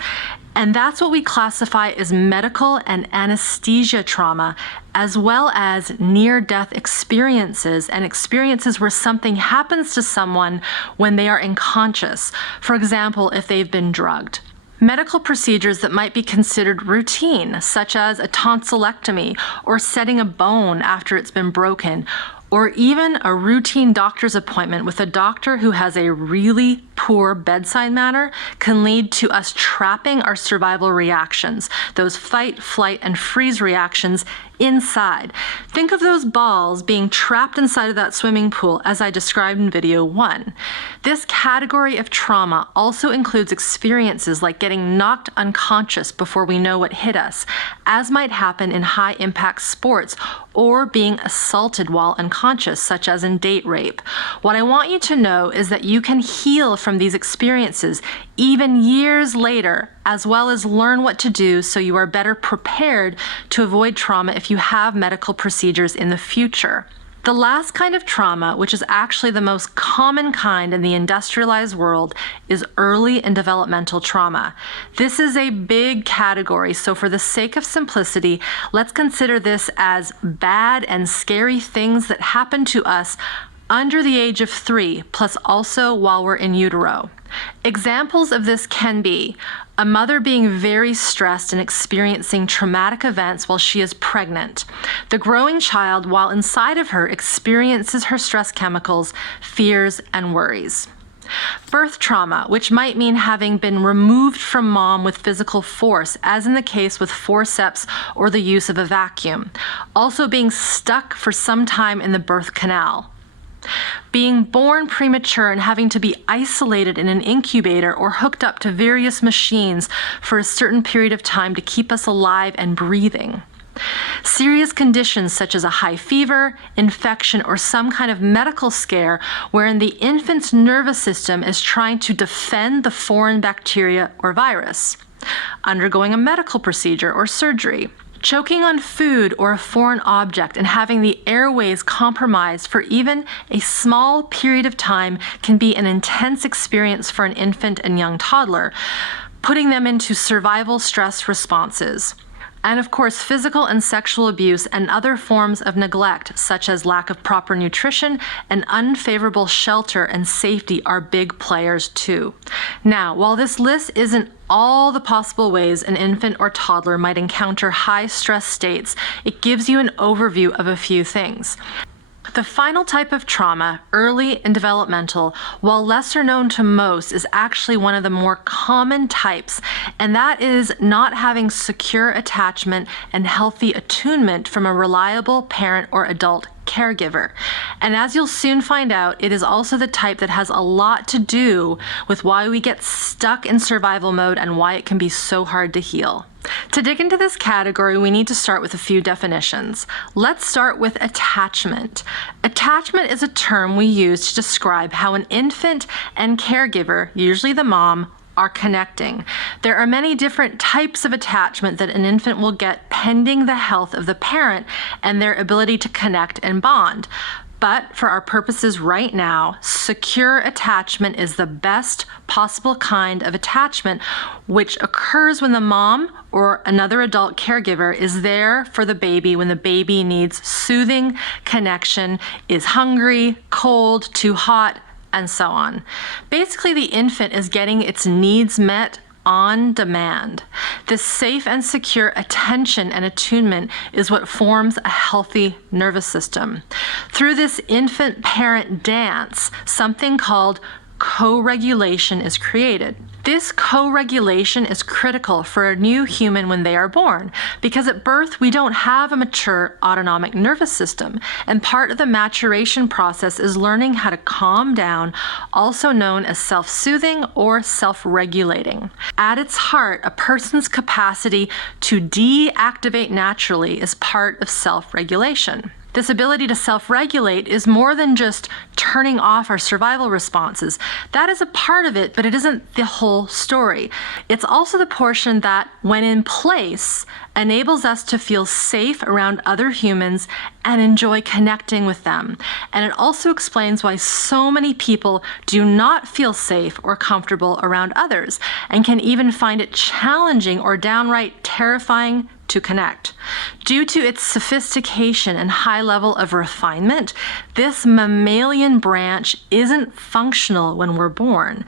And that's what we classify as medical and anesthesia trauma, as well as near-death experiences and experiences where something happens to someone when they are unconscious. For example, if they've been drugged. Medical procedures that might be considered routine, such as a tonsillectomy or setting a bone after it's been broken, or even a routine doctor's appointment with a doctor who has a really poor bedside manner, can lead to us trapping our survival reactions, those fight, flight, and freeze reactions inside. Think of those balls being trapped inside of that swimming pool as I described in video 1. This category of trauma also includes experiences like getting knocked unconscious before we know what hit us, as might happen in high-impact sports, or being assaulted while unconscious, such as in date rape. What I want you to know is that you can heal from these experiences even years later, as well as learn what to do so you are better prepared to avoid trauma if you have medical procedures in the future. The last kind of trauma, which is actually the most common kind in the industrialized world, is early and developmental trauma. This is a big category, so for the sake of simplicity, let's consider this as bad and scary things that happen to us under the age of 3, plus also while we're in utero. Examples of this can be a mother being very stressed and experiencing traumatic events while she is pregnant. The growing child, while inside of her, experiences her stress chemicals, fears, and worries. Birth trauma, which might mean having been removed from mom with physical force, as in the case with forceps or the use of a vacuum. Also being stuck for some time in the birth canal. Being born premature and having to be isolated in an incubator or hooked up to various machines for a certain period of time to keep us alive and breathing. Serious conditions such as a high fever, infection, or some kind of medical scare wherein the infant's nervous system is trying to defend the foreign bacteria or virus. Undergoing a medical procedure or surgery. Choking on food or a foreign object and having the airways compromised for even a small period of time can be an intense experience for an infant and young toddler, putting them into survival stress responses. And of course, physical and sexual abuse and other forms of neglect, such as lack of proper nutrition and unfavorable shelter and safety, are big players too. Now, while this list isn't all the possible ways an infant or toddler might encounter high stress states, it gives you an overview of a few things. The final type of trauma, early and developmental, while lesser known to most, is actually one of the more common types, and that is not having secure attachment and healthy attunement from a reliable parent or adult caregiver. And as you'll soon find out, it is also the type that has a lot to do with why we get stuck in survival mode and why it can be so hard to heal. To dig into this category, we need to start with a few definitions. Let's start with attachment. Attachment is a term we use to describe how an infant and caregiver, usually the mom, are connecting. There are many different types of attachment that an infant will get pending the health of the parent and their ability to connect and bond. But for our purposes right now, secure attachment is the best possible kind of attachment, which occurs when the mom or another adult caregiver is there for the baby when the baby needs soothing connection, is hungry, cold, too hot, and so on. Basically, the infant is getting its needs met on demand. This safe and secure attention and attunement is what forms a healthy nervous system. Through this infant-parent dance, something called co-regulation is created. This co-regulation is critical for a new human when they are born, because at birth we don't have a mature autonomic nervous system, and part of the maturation process is learning how to calm down, also known as self-soothing or self-regulating. At its heart, a person's capacity to deactivate naturally is part of self-regulation. This ability to self-regulate is more than just turning off our survival responses. That is a part of it, but it isn't the whole story. It's also the portion that, when in place, enables us to feel safe around other humans and enjoy connecting with them. And it also explains why so many people do not feel safe or comfortable around others, and can even find it challenging or downright terrifying to connect. Due to its sophistication and high level of refinement, this mammalian branch isn't functional when we're born.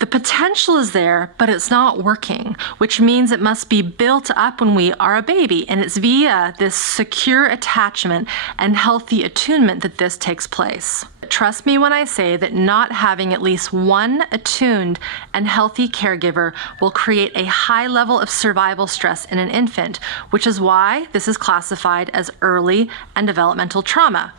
The potential is there, but it's not working, which means it must be built up when we are a baby, and it's via this secure attachment and healthy attunement that this takes place. Trust me when I say that not having at least one attuned and healthy caregiver will create a high level of survival stress in an infant, which is why this is classified as early and developmental trauma.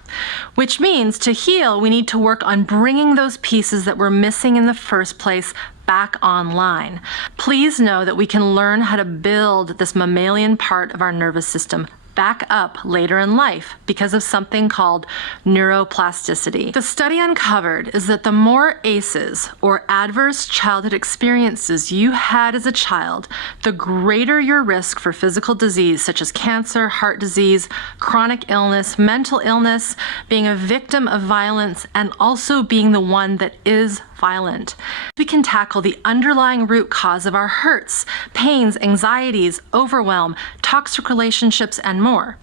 Which means to heal, we need to work on bringing those pieces that were missing in the first place back online. Please know that we can learn how to build this mammalian part of our nervous system back up later in life because of something called neuroplasticity. The study uncovered is that the more ACEs, or adverse childhood experiences, you had as a child, the greater your risk for physical disease such as cancer, heart disease, chronic illness, mental illness, being a victim of violence, and also being the one that is violent. We can tackle the underlying root cause of our hurts, pains, anxieties, overwhelm, toxic relationships, and more.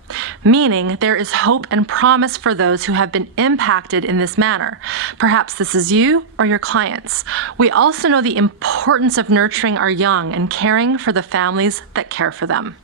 Meaning there is hope and promise for those who have been impacted in this manner. Perhaps this is you or your clients. We also know the importance of nurturing our young and caring for the families that care for them.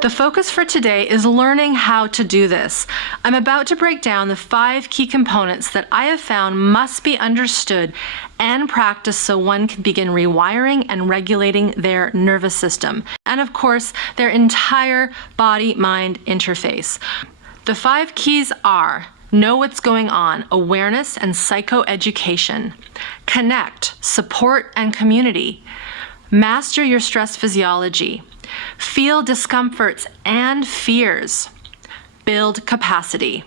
The focus for today is learning how to do this. I'm about to break down the 5 key components that I have found must be understood and practiced so one can begin rewiring and regulating their nervous system, and of course, their entire body-mind interface. The 5 keys are: know what's going on, awareness and psychoeducation; connect, support and community; master your stress physiology; feel discomforts and fears; build capacity.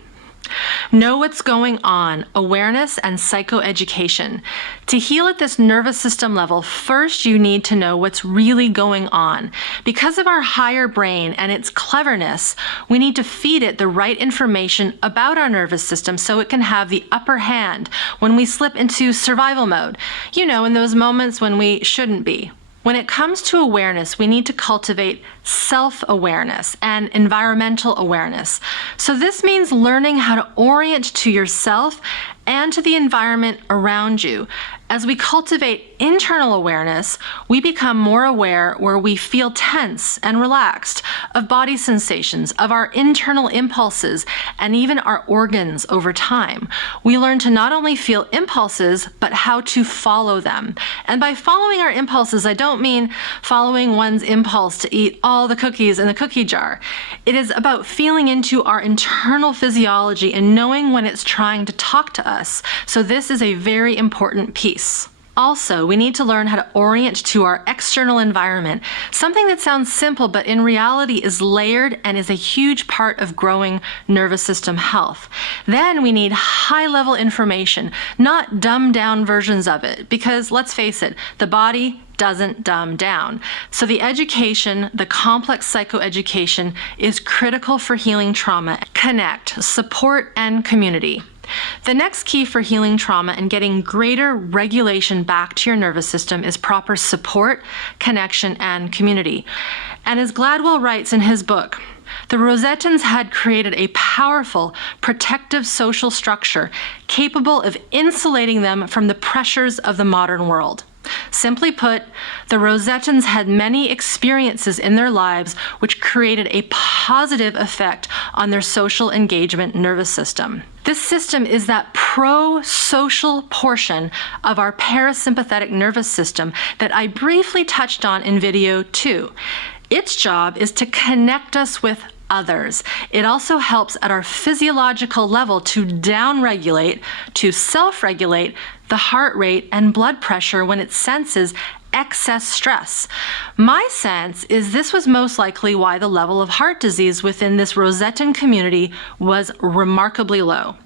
Know what's going on, awareness and psychoeducation. To heal at this nervous system level, first you need to know what's really going on. Because of our higher brain and its cleverness, we need to feed it the right information about our nervous system so it can have the upper hand when we slip into survival mode. You know, in those moments when we shouldn't be. When it comes to awareness, we need to cultivate self-awareness and environmental awareness. So this means learning how to orient to yourself and to the environment around you. As we cultivate internal awareness, we become more aware where we feel tense and relaxed, of body sensations, of our internal impulses, and even our organs over time. We learn to not only feel impulses, but how to follow them. And by following our impulses, I don't mean following one's impulse to eat all the cookies in the cookie jar. It is about feeling into our internal physiology and knowing when it's trying to talk to us. So this is a very important piece. Also, we need to learn how to orient to our external environment, something that sounds simple but in reality is layered and is a huge part of growing nervous system health. Then we need high-level information, not dumbed-down versions of it, because let's face it, the body doesn't dumb down. So the education, the complex psychoeducation, is critical for healing trauma. Connect, support, and community. The next key for healing trauma and getting greater regulation back to your nervous system is proper support, connection, and community. And as Gladwell writes in his book, the Rosettans had created a powerful, protective social structure capable of insulating them from the pressures of the modern world. Simply put, the Rosettans had many experiences in their lives which created a positive effect on their social engagement nervous system. This system is that pro-social portion of our parasympathetic nervous system that I briefly touched on in video 2. Its job is to connect us with others. It also helps at our physiological level to downregulate, to self-regulate the heart rate and blood pressure when it senses excess stress. My sense is this was most likely why the level of heart disease within this Rosettan community was remarkably low.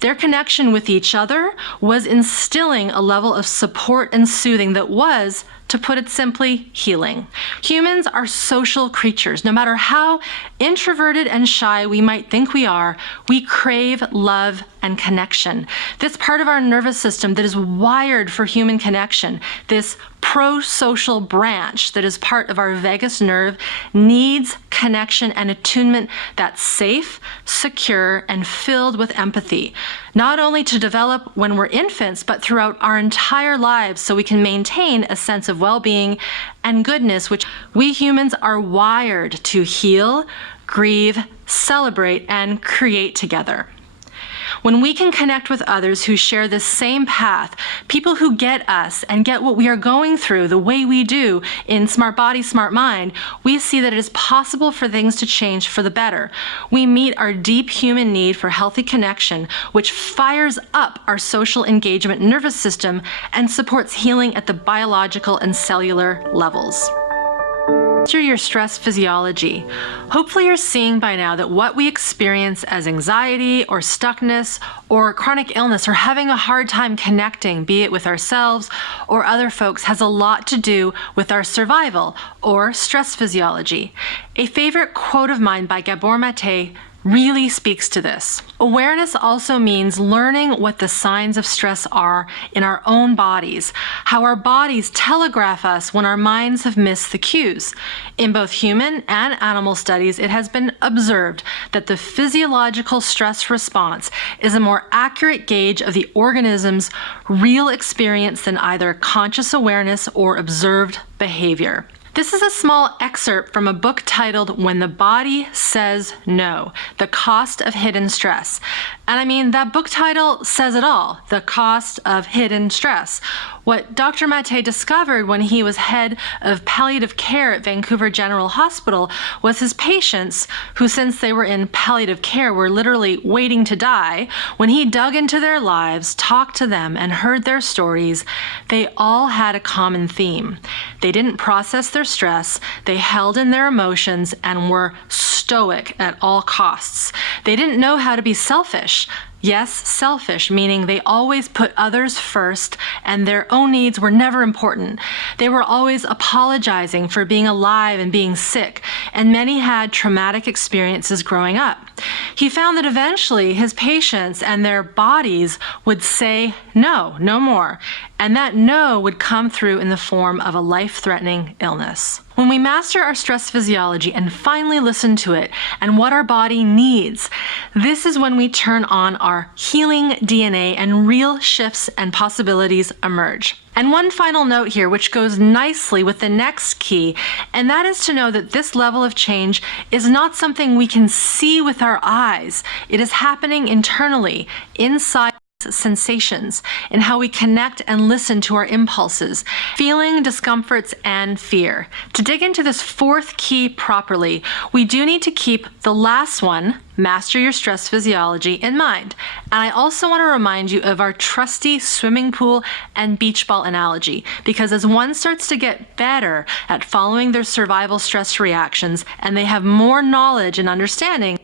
Their connection with each other was instilling a level of support and soothing that was, to put it simply, healing. Humans are social creatures. No matter how introverted and shy we might think we are, we crave love and connection. This part of our nervous system that is wired for human connection, this pro-social branch that is part of our vagus nerve, needs connection and attunement that's safe, secure, and filled with empathy, not only to develop when we're infants, but throughout our entire lives so we can maintain a sense of well-being and goodness, which we humans are wired to heal, grieve, celebrate, and create together. When we can connect with others who share this same path, people who get us and get what we are going through the way we do in Smart Body, Smart Mind, we see that it is possible for things to change for the better. We meet our deep human need for healthy connection, which fires up our social engagement nervous system and supports healing at the biological and cellular levels. Through your stress physiology. Hopefully you're seeing by now that what we experience as anxiety or stuckness or chronic illness or having a hard time connecting, be it with ourselves or other folks, has a lot to do with our survival or stress physiology. A favorite quote of mine by Gabor Mate really speaks to this. Awareness also means learning what the signs of stress are in our own bodies, how our bodies telegraph us when our minds have missed the cues. In both human and animal studies, it has been observed that the physiological stress response is a more accurate gauge of the organism's real experience than either conscious awareness or observed behavior. This is a small excerpt from a book titled When the Body Says No, The Cost of Hidden Stress. And I mean, that book title says it all, the cost of hidden stress. What Dr. Mate discovered when he was head of palliative care at Vancouver General Hospital was his patients, who since they were in palliative care were literally waiting to die, when he dug into their lives, talked to them, and heard their stories, they all had a common theme. They didn't process their stress, they held in their emotions, and were stoic at all costs. They didn't know how to be selfish. Yes, selfish, meaning they always put others first and their own needs were never important. They were always apologizing for being alive and being sick, and many had traumatic experiences growing up. He found that eventually his patients and their bodies would say no, no more, and that no would come through in the form of a life-threatening illness. When we master our stress physiology and finally listen to it and what our body needs, this is when we turn on our healing DNA and real shifts and possibilities emerge. And one final note here, which goes nicely with the next key, and that is to know that this level of change is not something we can see with our eyes. It is happening internally, inside sensations, in how we connect and listen to our impulses, feeling, discomforts, and fear. To dig into this fourth key properly, we do need to keep the last one, master your stress physiology, in mind. And I also want to remind you of our trusty swimming pool and beach ball analogy, because as one starts to get better at following their survival stress reactions and they have more knowledge and understanding,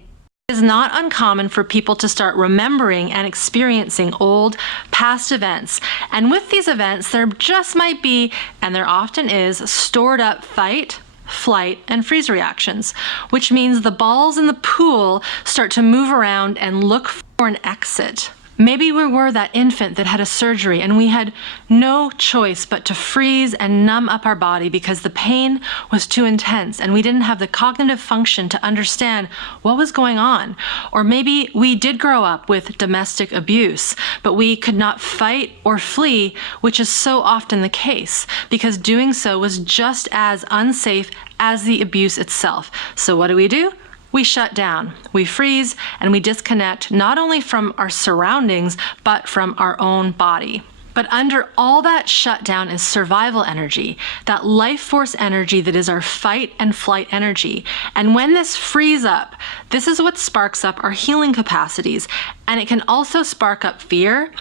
it is not uncommon for people to start remembering and experiencing old, past events. And with these events, there just might be, and there often is, stored up fight, flight, and freeze reactions, which means the balls in the pool start to move around and look for an exit. Maybe we were that infant that had a surgery and we had no choice but to freeze and numb up our body because the pain was too intense and we didn't have the cognitive function to understand what was going on. Or maybe we did grow up with domestic abuse, but we could not fight or flee, which is so often the case because doing so was just as unsafe as the abuse itself. So what do? We shut down, we freeze, and we disconnect not only from our surroundings, but from our own body. But under all that shutdown is survival energy, that life force energy that is our fight and flight energy. And when this frees up, this is what sparks up our healing capacities. And it can also spark up fear,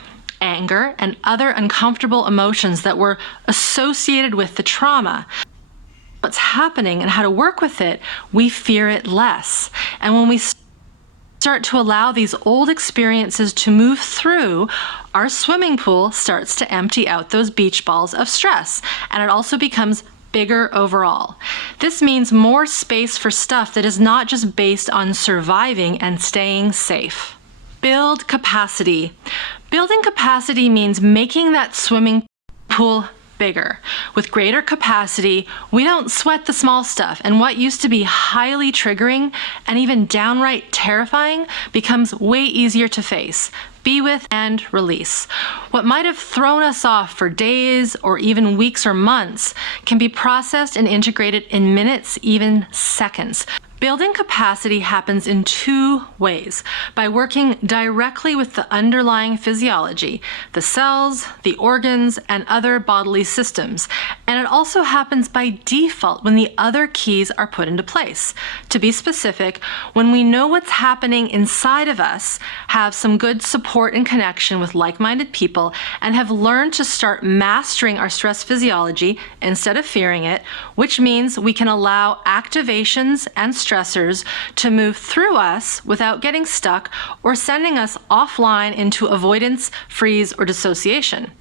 anger, and other uncomfortable emotions that were associated with the trauma. What's happening and how to work with it, we fear it less. And when we start to allow these old experiences to move through, our swimming pool starts to empty out those beach balls of stress. And it also becomes bigger overall. This means more space for stuff that is not just based on surviving and staying safe. Build capacity. Building capacity means making that swimming pool bigger. With greater capacity, we don't sweat the small stuff, and what used to be highly triggering and even downright terrifying becomes way easier to face, be with, and release. What might have thrown us off for days or even weeks or months can be processed and integrated in minutes, even seconds. Building capacity happens in two ways: by working directly with the underlying physiology, the cells, the organs, and other bodily systems. And it also happens by default when the other keys are put into place. To be specific, when we know what's happening inside of us, have some good support and connection with like-minded people, and have learned to start mastering our stress physiology instead of fearing it, which means we can allow activations and stressors to move through us without getting stuck or sending us offline into avoidance, freeze, or dissociation.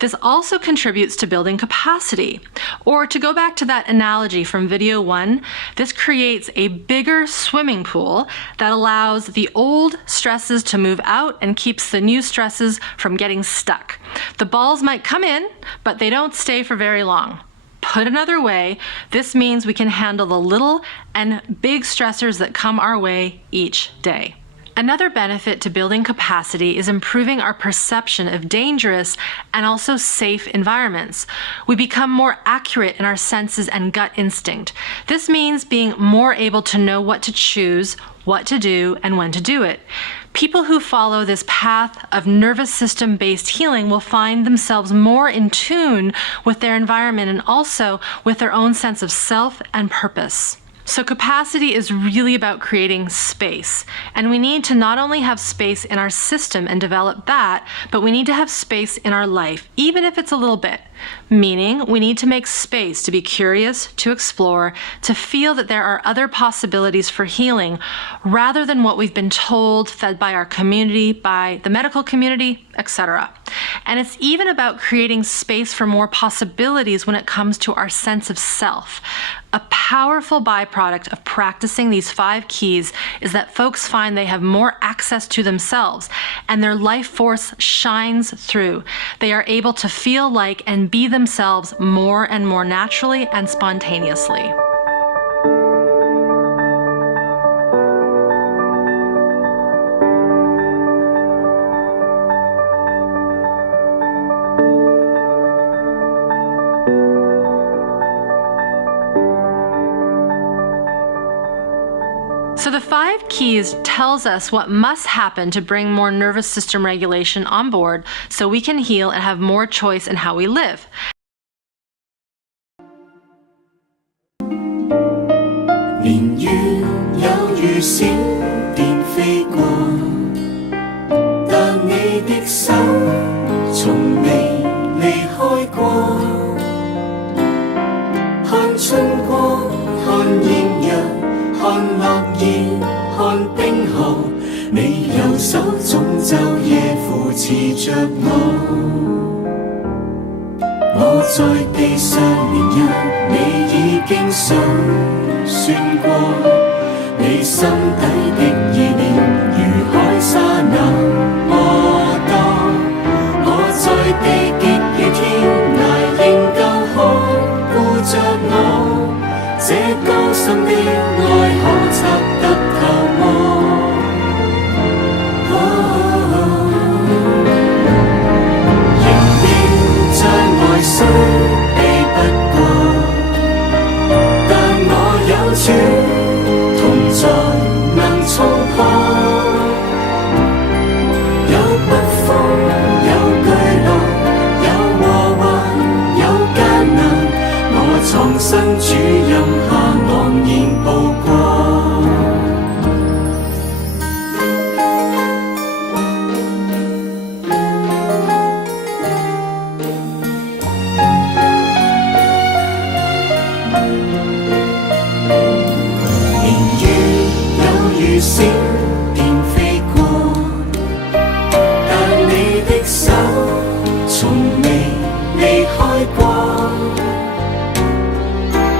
This also contributes to building capacity. Or to go back to that analogy from video 1, this creates a bigger swimming pool that allows the old stresses to move out and keeps the new stresses from getting stuck. The balls might come in, but they don't stay for very long. Put another way, this means we can handle the little and big stressors that come our way each day. Another benefit to building capacity is improving our perception of dangerous and also safe environments. We become more accurate in our senses and gut instinct. This means being more able to know what to choose, what to do, and when to do it. People who follow this path of nervous system-based healing will find themselves more in tune with their environment and also with their own sense of self and purpose. So capacity is really about creating space. And we need to not only have space in our system and develop that, but we need to have space in our life, even if it's a little bit. Meaning we need to make space to be curious, to explore, to feel that there are other possibilities for healing rather than what we've been told, fed by our community, by the medical community, etc. And it's even about creating space for more possibilities when it comes to our sense of self. A powerful byproduct of practicing these 5 keys is that folks find they have more access to themselves and their life force shines through. They are able to feel like and be themselves more and more naturally and spontaneously. So the 5 keys tells us what must happen to bring more nervous system regulation on board so we can heal and have more choice in how we live. 年月有如閃電飛過，但你的手從未離開過。看春光，看豔陽。看落葉，看冰河，你右手總晝夜扶持着我在地上年日，你已經數算過，你心底的意念如海沙那麼多。深的愛可測得透麼？仍然像愛雖避不過，但我有處同在能衝破。有北風，有巨浪，有禍患，有艱難，我藏身主任下昂然步過。年月有如閃電飛過，但你的手從未離開過。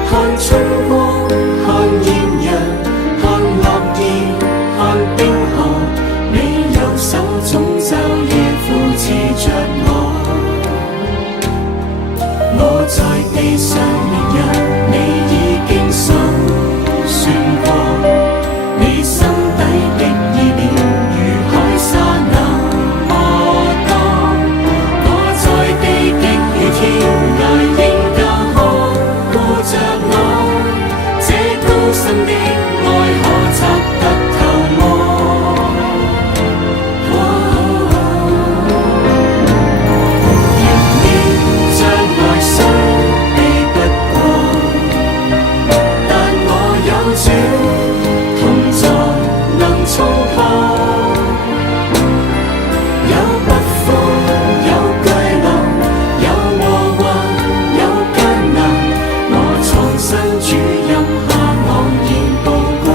看春光，看豔陽，看落葉，看冰河，你右手總晝夜扶持着我。我在地上烈日，你已經數算過，你心底的意念如海沙那麼多。我在地極如天涯仍舊看顧着我，這高深的愛可測得透麼？仍然像愛雖避不過，但我有主同在能衝破。有北風，有巨浪，有禍患，有艱難，我藏身主任下昂然步過。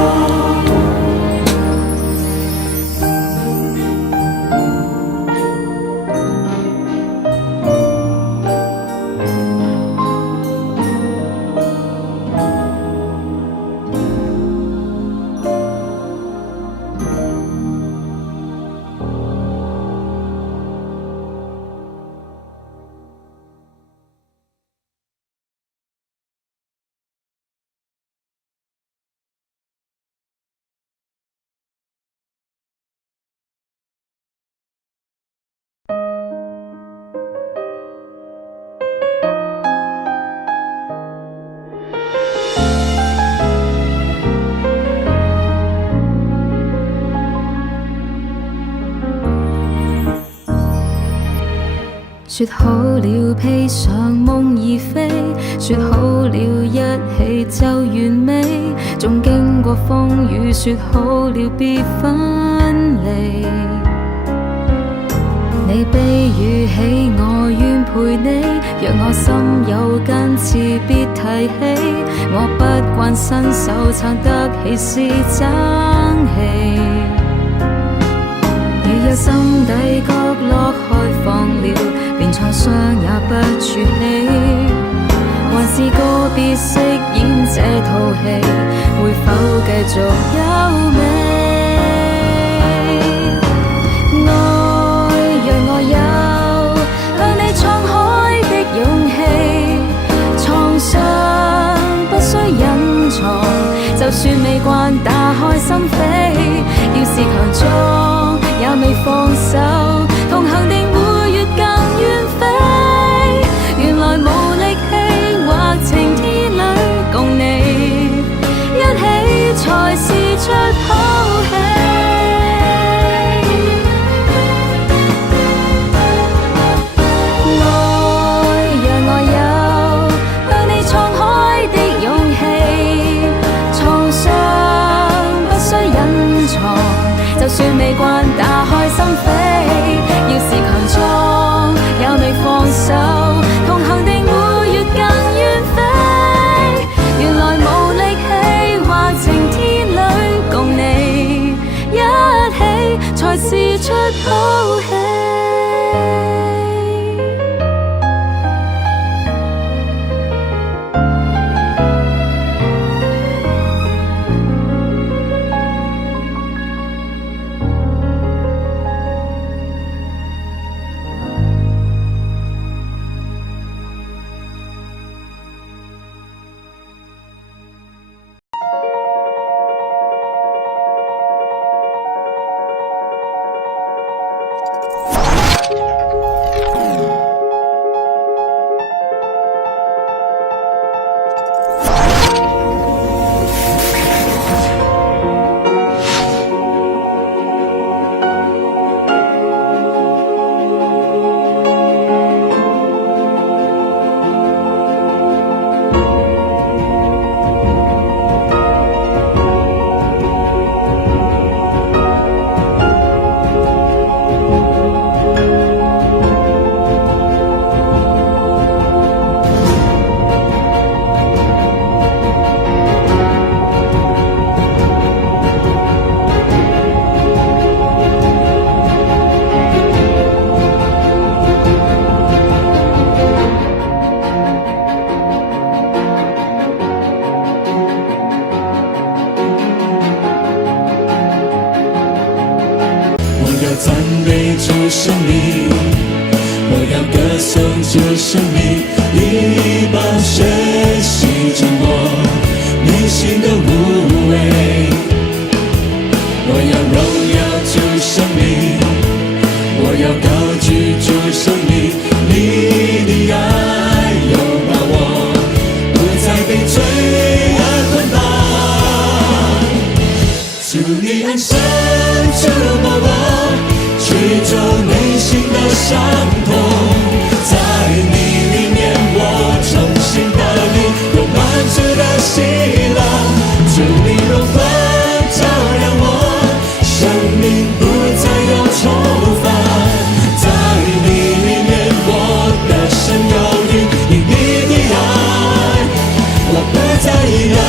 說好了披上夢而飛，說好了一起就完美，仲經過風雨，說好了別分離。你悲與喜，我願陪你，若我心有根刺，別提起。我不慣伸手撐得起是爭氣，如有心底角落開放了，連創傷也不儲起，還是個別飾演這套戲，會否繼續優美？愛讓我有向你敞開的勇氣，創傷不需隱藏，就算未慣打開心扉，要是強壯也未放手，同行定會越更遠飛。原來無力氣或情天裏共你一起才是出口氣。愛讓我有向你敞開的勇氣，創傷不需隱藏，就算未慣打開心扉。赞美主生命，我要歌颂主生命，一把血洗净我内心的无畏。我要荣耀主生命，我要高举主生命，你的爱拥抱我，不再被罪恶捆绑。主你恩深触摸我，驱走内心的伤痛，在你里面我重新得力，有满足的喜乐。主你荣光照亮我，生命不再有愁烦，在你里面我的生有余，因你的爱我不再一样。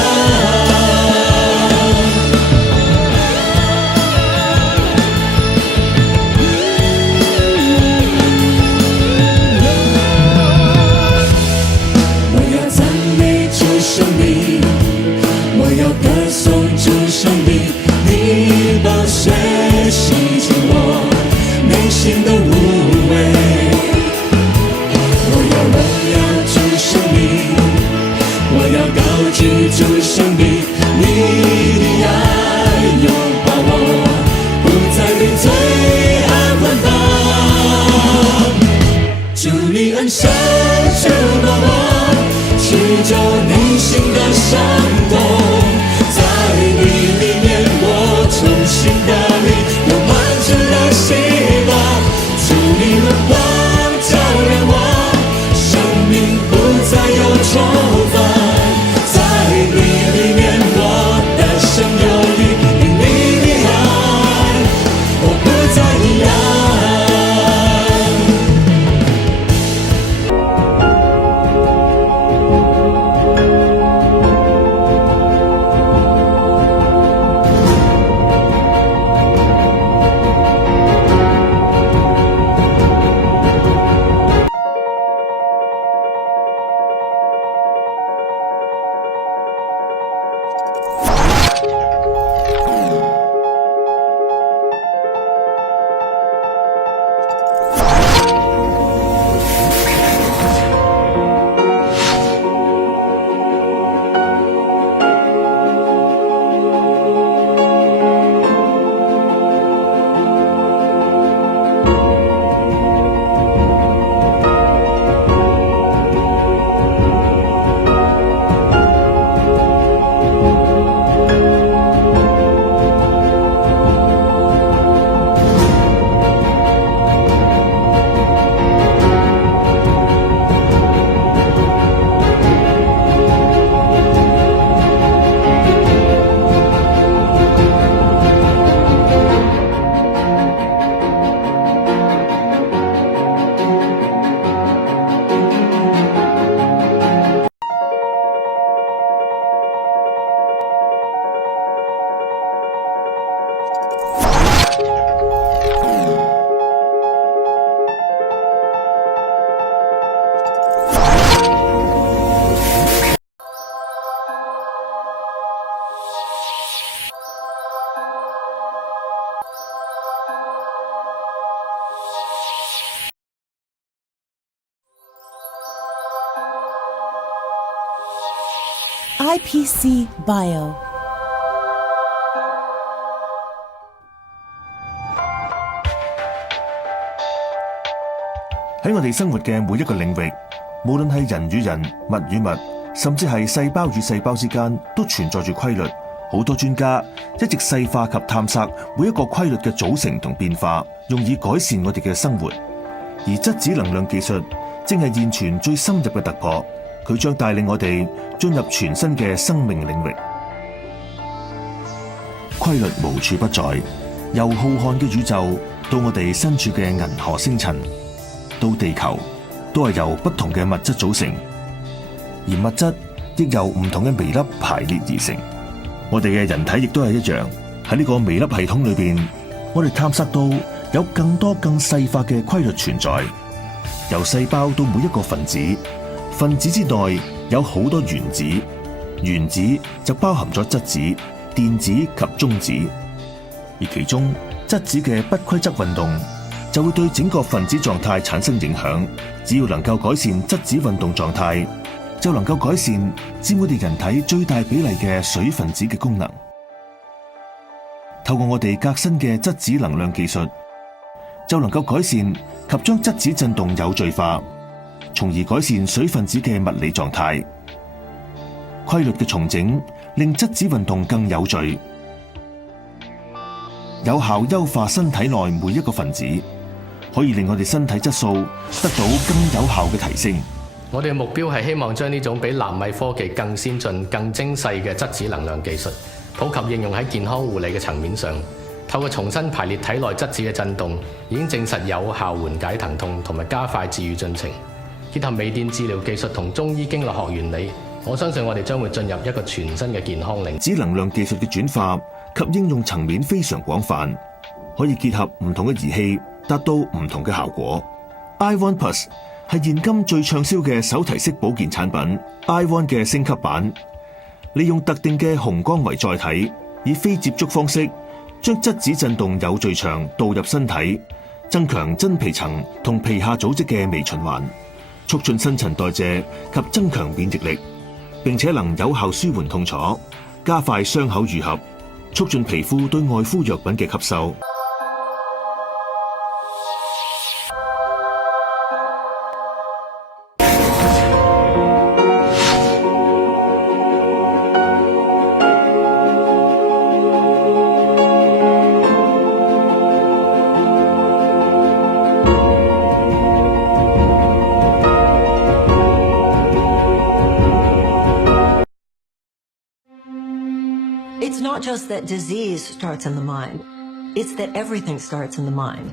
生命，我要歌颂主生命，你把血洗净我内心的无畏。我要荣耀主生命，我要高举主生命，你的爱拥抱我，不再被罪恶捆绑。主你恩深触摸我，驱走内心的伤痛，在你里面我重新得力，有满足的喜乐。主你荣光照亮我，生命不再有愁烦，在你里面我的生有余，因你的爱我不再一样。IPC Bio。 喺我哋生活嘅每一個領域，無論係人與人、物與物，甚至係細胞與細胞之間，都存在住規律。好多專家一直細化及探索每一個規律嘅組成同變化，用以改善我哋嘅生活。而質子能量技術正係現存最深入嘅突破，佢將帶領我哋進入全新嘅生命領域。規律無處不在，由浩瀚嘅宇宙到我哋身處嘅銀河星塵，到地球，都係由不同嘅物質組成，而物質亦由唔同嘅微粒排列而成。我哋嘅人體亦都係一樣，喺呢個微粒系統裏邊，我哋探索到有更多更細化嘅規律存在，由細胞到每一個分子，分子之內有好多原子，原子就包含咗質子、電子及中子，而其中質質子嘅不規則運動，就會對整個分子狀態產生影響。只要能夠改善質子運動狀態，就能夠改善佔我哋人體最大比例嘅水分子嘅功能。透過我哋革新嘅質子能量技術，就能夠改善及將質子振動有序化，從而改善水分子嘅物理狀態。規律嘅重整令質子運動更有序，有效優化身體內每一個分子，可以令我哋身體質素得到更有效嘅提升。我哋嘅目標係希望將呢種比納米科技更先進、更精細嘅質子能量技術普及應用喺健康護理嘅層面上。透過重新排列體內質子嘅振動，已經證實有效緩解疼痛同埋加快治癒進程。結合微電治療技術同中醫經絡學原理，我相信我哋將會進入一個全新嘅健康領域。質子能量技術嘅轉化及應用層面非常廣泛，可以結合唔同嘅儀器，達到唔同嘅效果。I1 Plus 係現今最暢銷嘅手提式保健產品。I1 嘅升級版，利用特定嘅紅光為載體，以非接觸方式將質子振動有序場導入身體，增強真皮層同皮下組織嘅微循環，促進新陳代謝及增強免疫力，並且能有效舒緩痛楚，加快傷口愈合，促進皮膚對外敷藥品嘅吸收。It's not just that disease starts in the mind, it's that everything starts in the mind.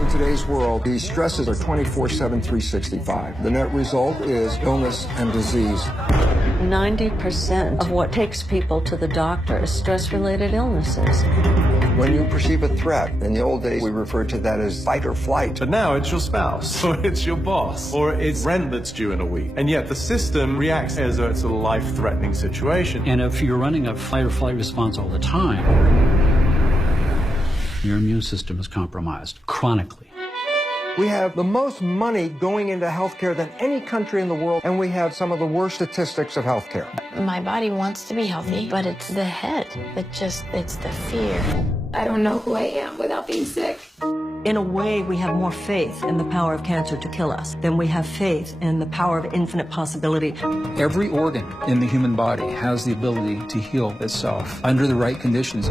In today's world, these stresses are 24/7, 365. The net result is illness and disease. 90% of what takes people to the doctor is stress-related illnesses. When you perceive a threat, in the old days we referred to that as fight or flight. But now it's your spouse, or it's your boss, or it's rent that's due in a week. And yet the system reacts as though it's a life-threatening situation. And if you're running a fight or flight response all the time, your immune system is compromised chronically. We have the most money going into healthcare than any country in the world, and we have some of the worst statistics of healthcare. My body wants to be healthy, but it's the head it's the fear. I don't know who I am without being sick. In a way, we have more faith in the power of cancer to kill us than we have faith in the power of infinite possibility. Every organ in the human body has the ability to heal itself under the right conditions.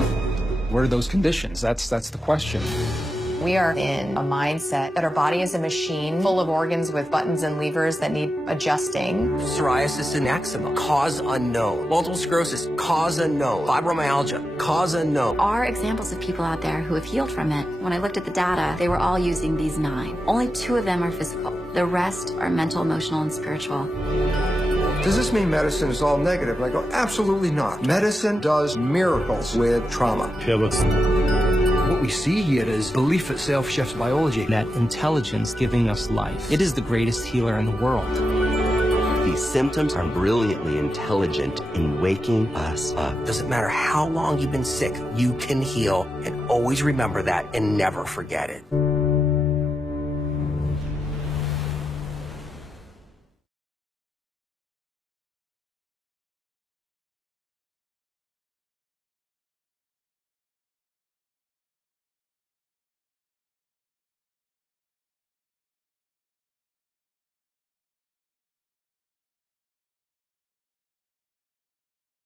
What are those conditions? That's the question. We are in a mindset that our body is a machine full of organs with buttons and levers that need adjusting. Psoriasis and eczema, cause unknown. Multiple sclerosis, cause unknown. Fibromyalgia, cause unknown. There are examples of people out there who have healed from it. When I looked at the data, they were all using these 9. Only 2 of them are physical. The rest are mental, emotional, and spiritual. Does this mean medicine is all negative? I go, absolutely not. Medicine does miracles with trauma. What we see here is belief itself shifts biology. That intelligence giving us life. It is the greatest healer in the world. These symptoms are brilliantly intelligent in waking us up. Doesn't matter how long you've been sick, you can heal, and always remember that and never forget it.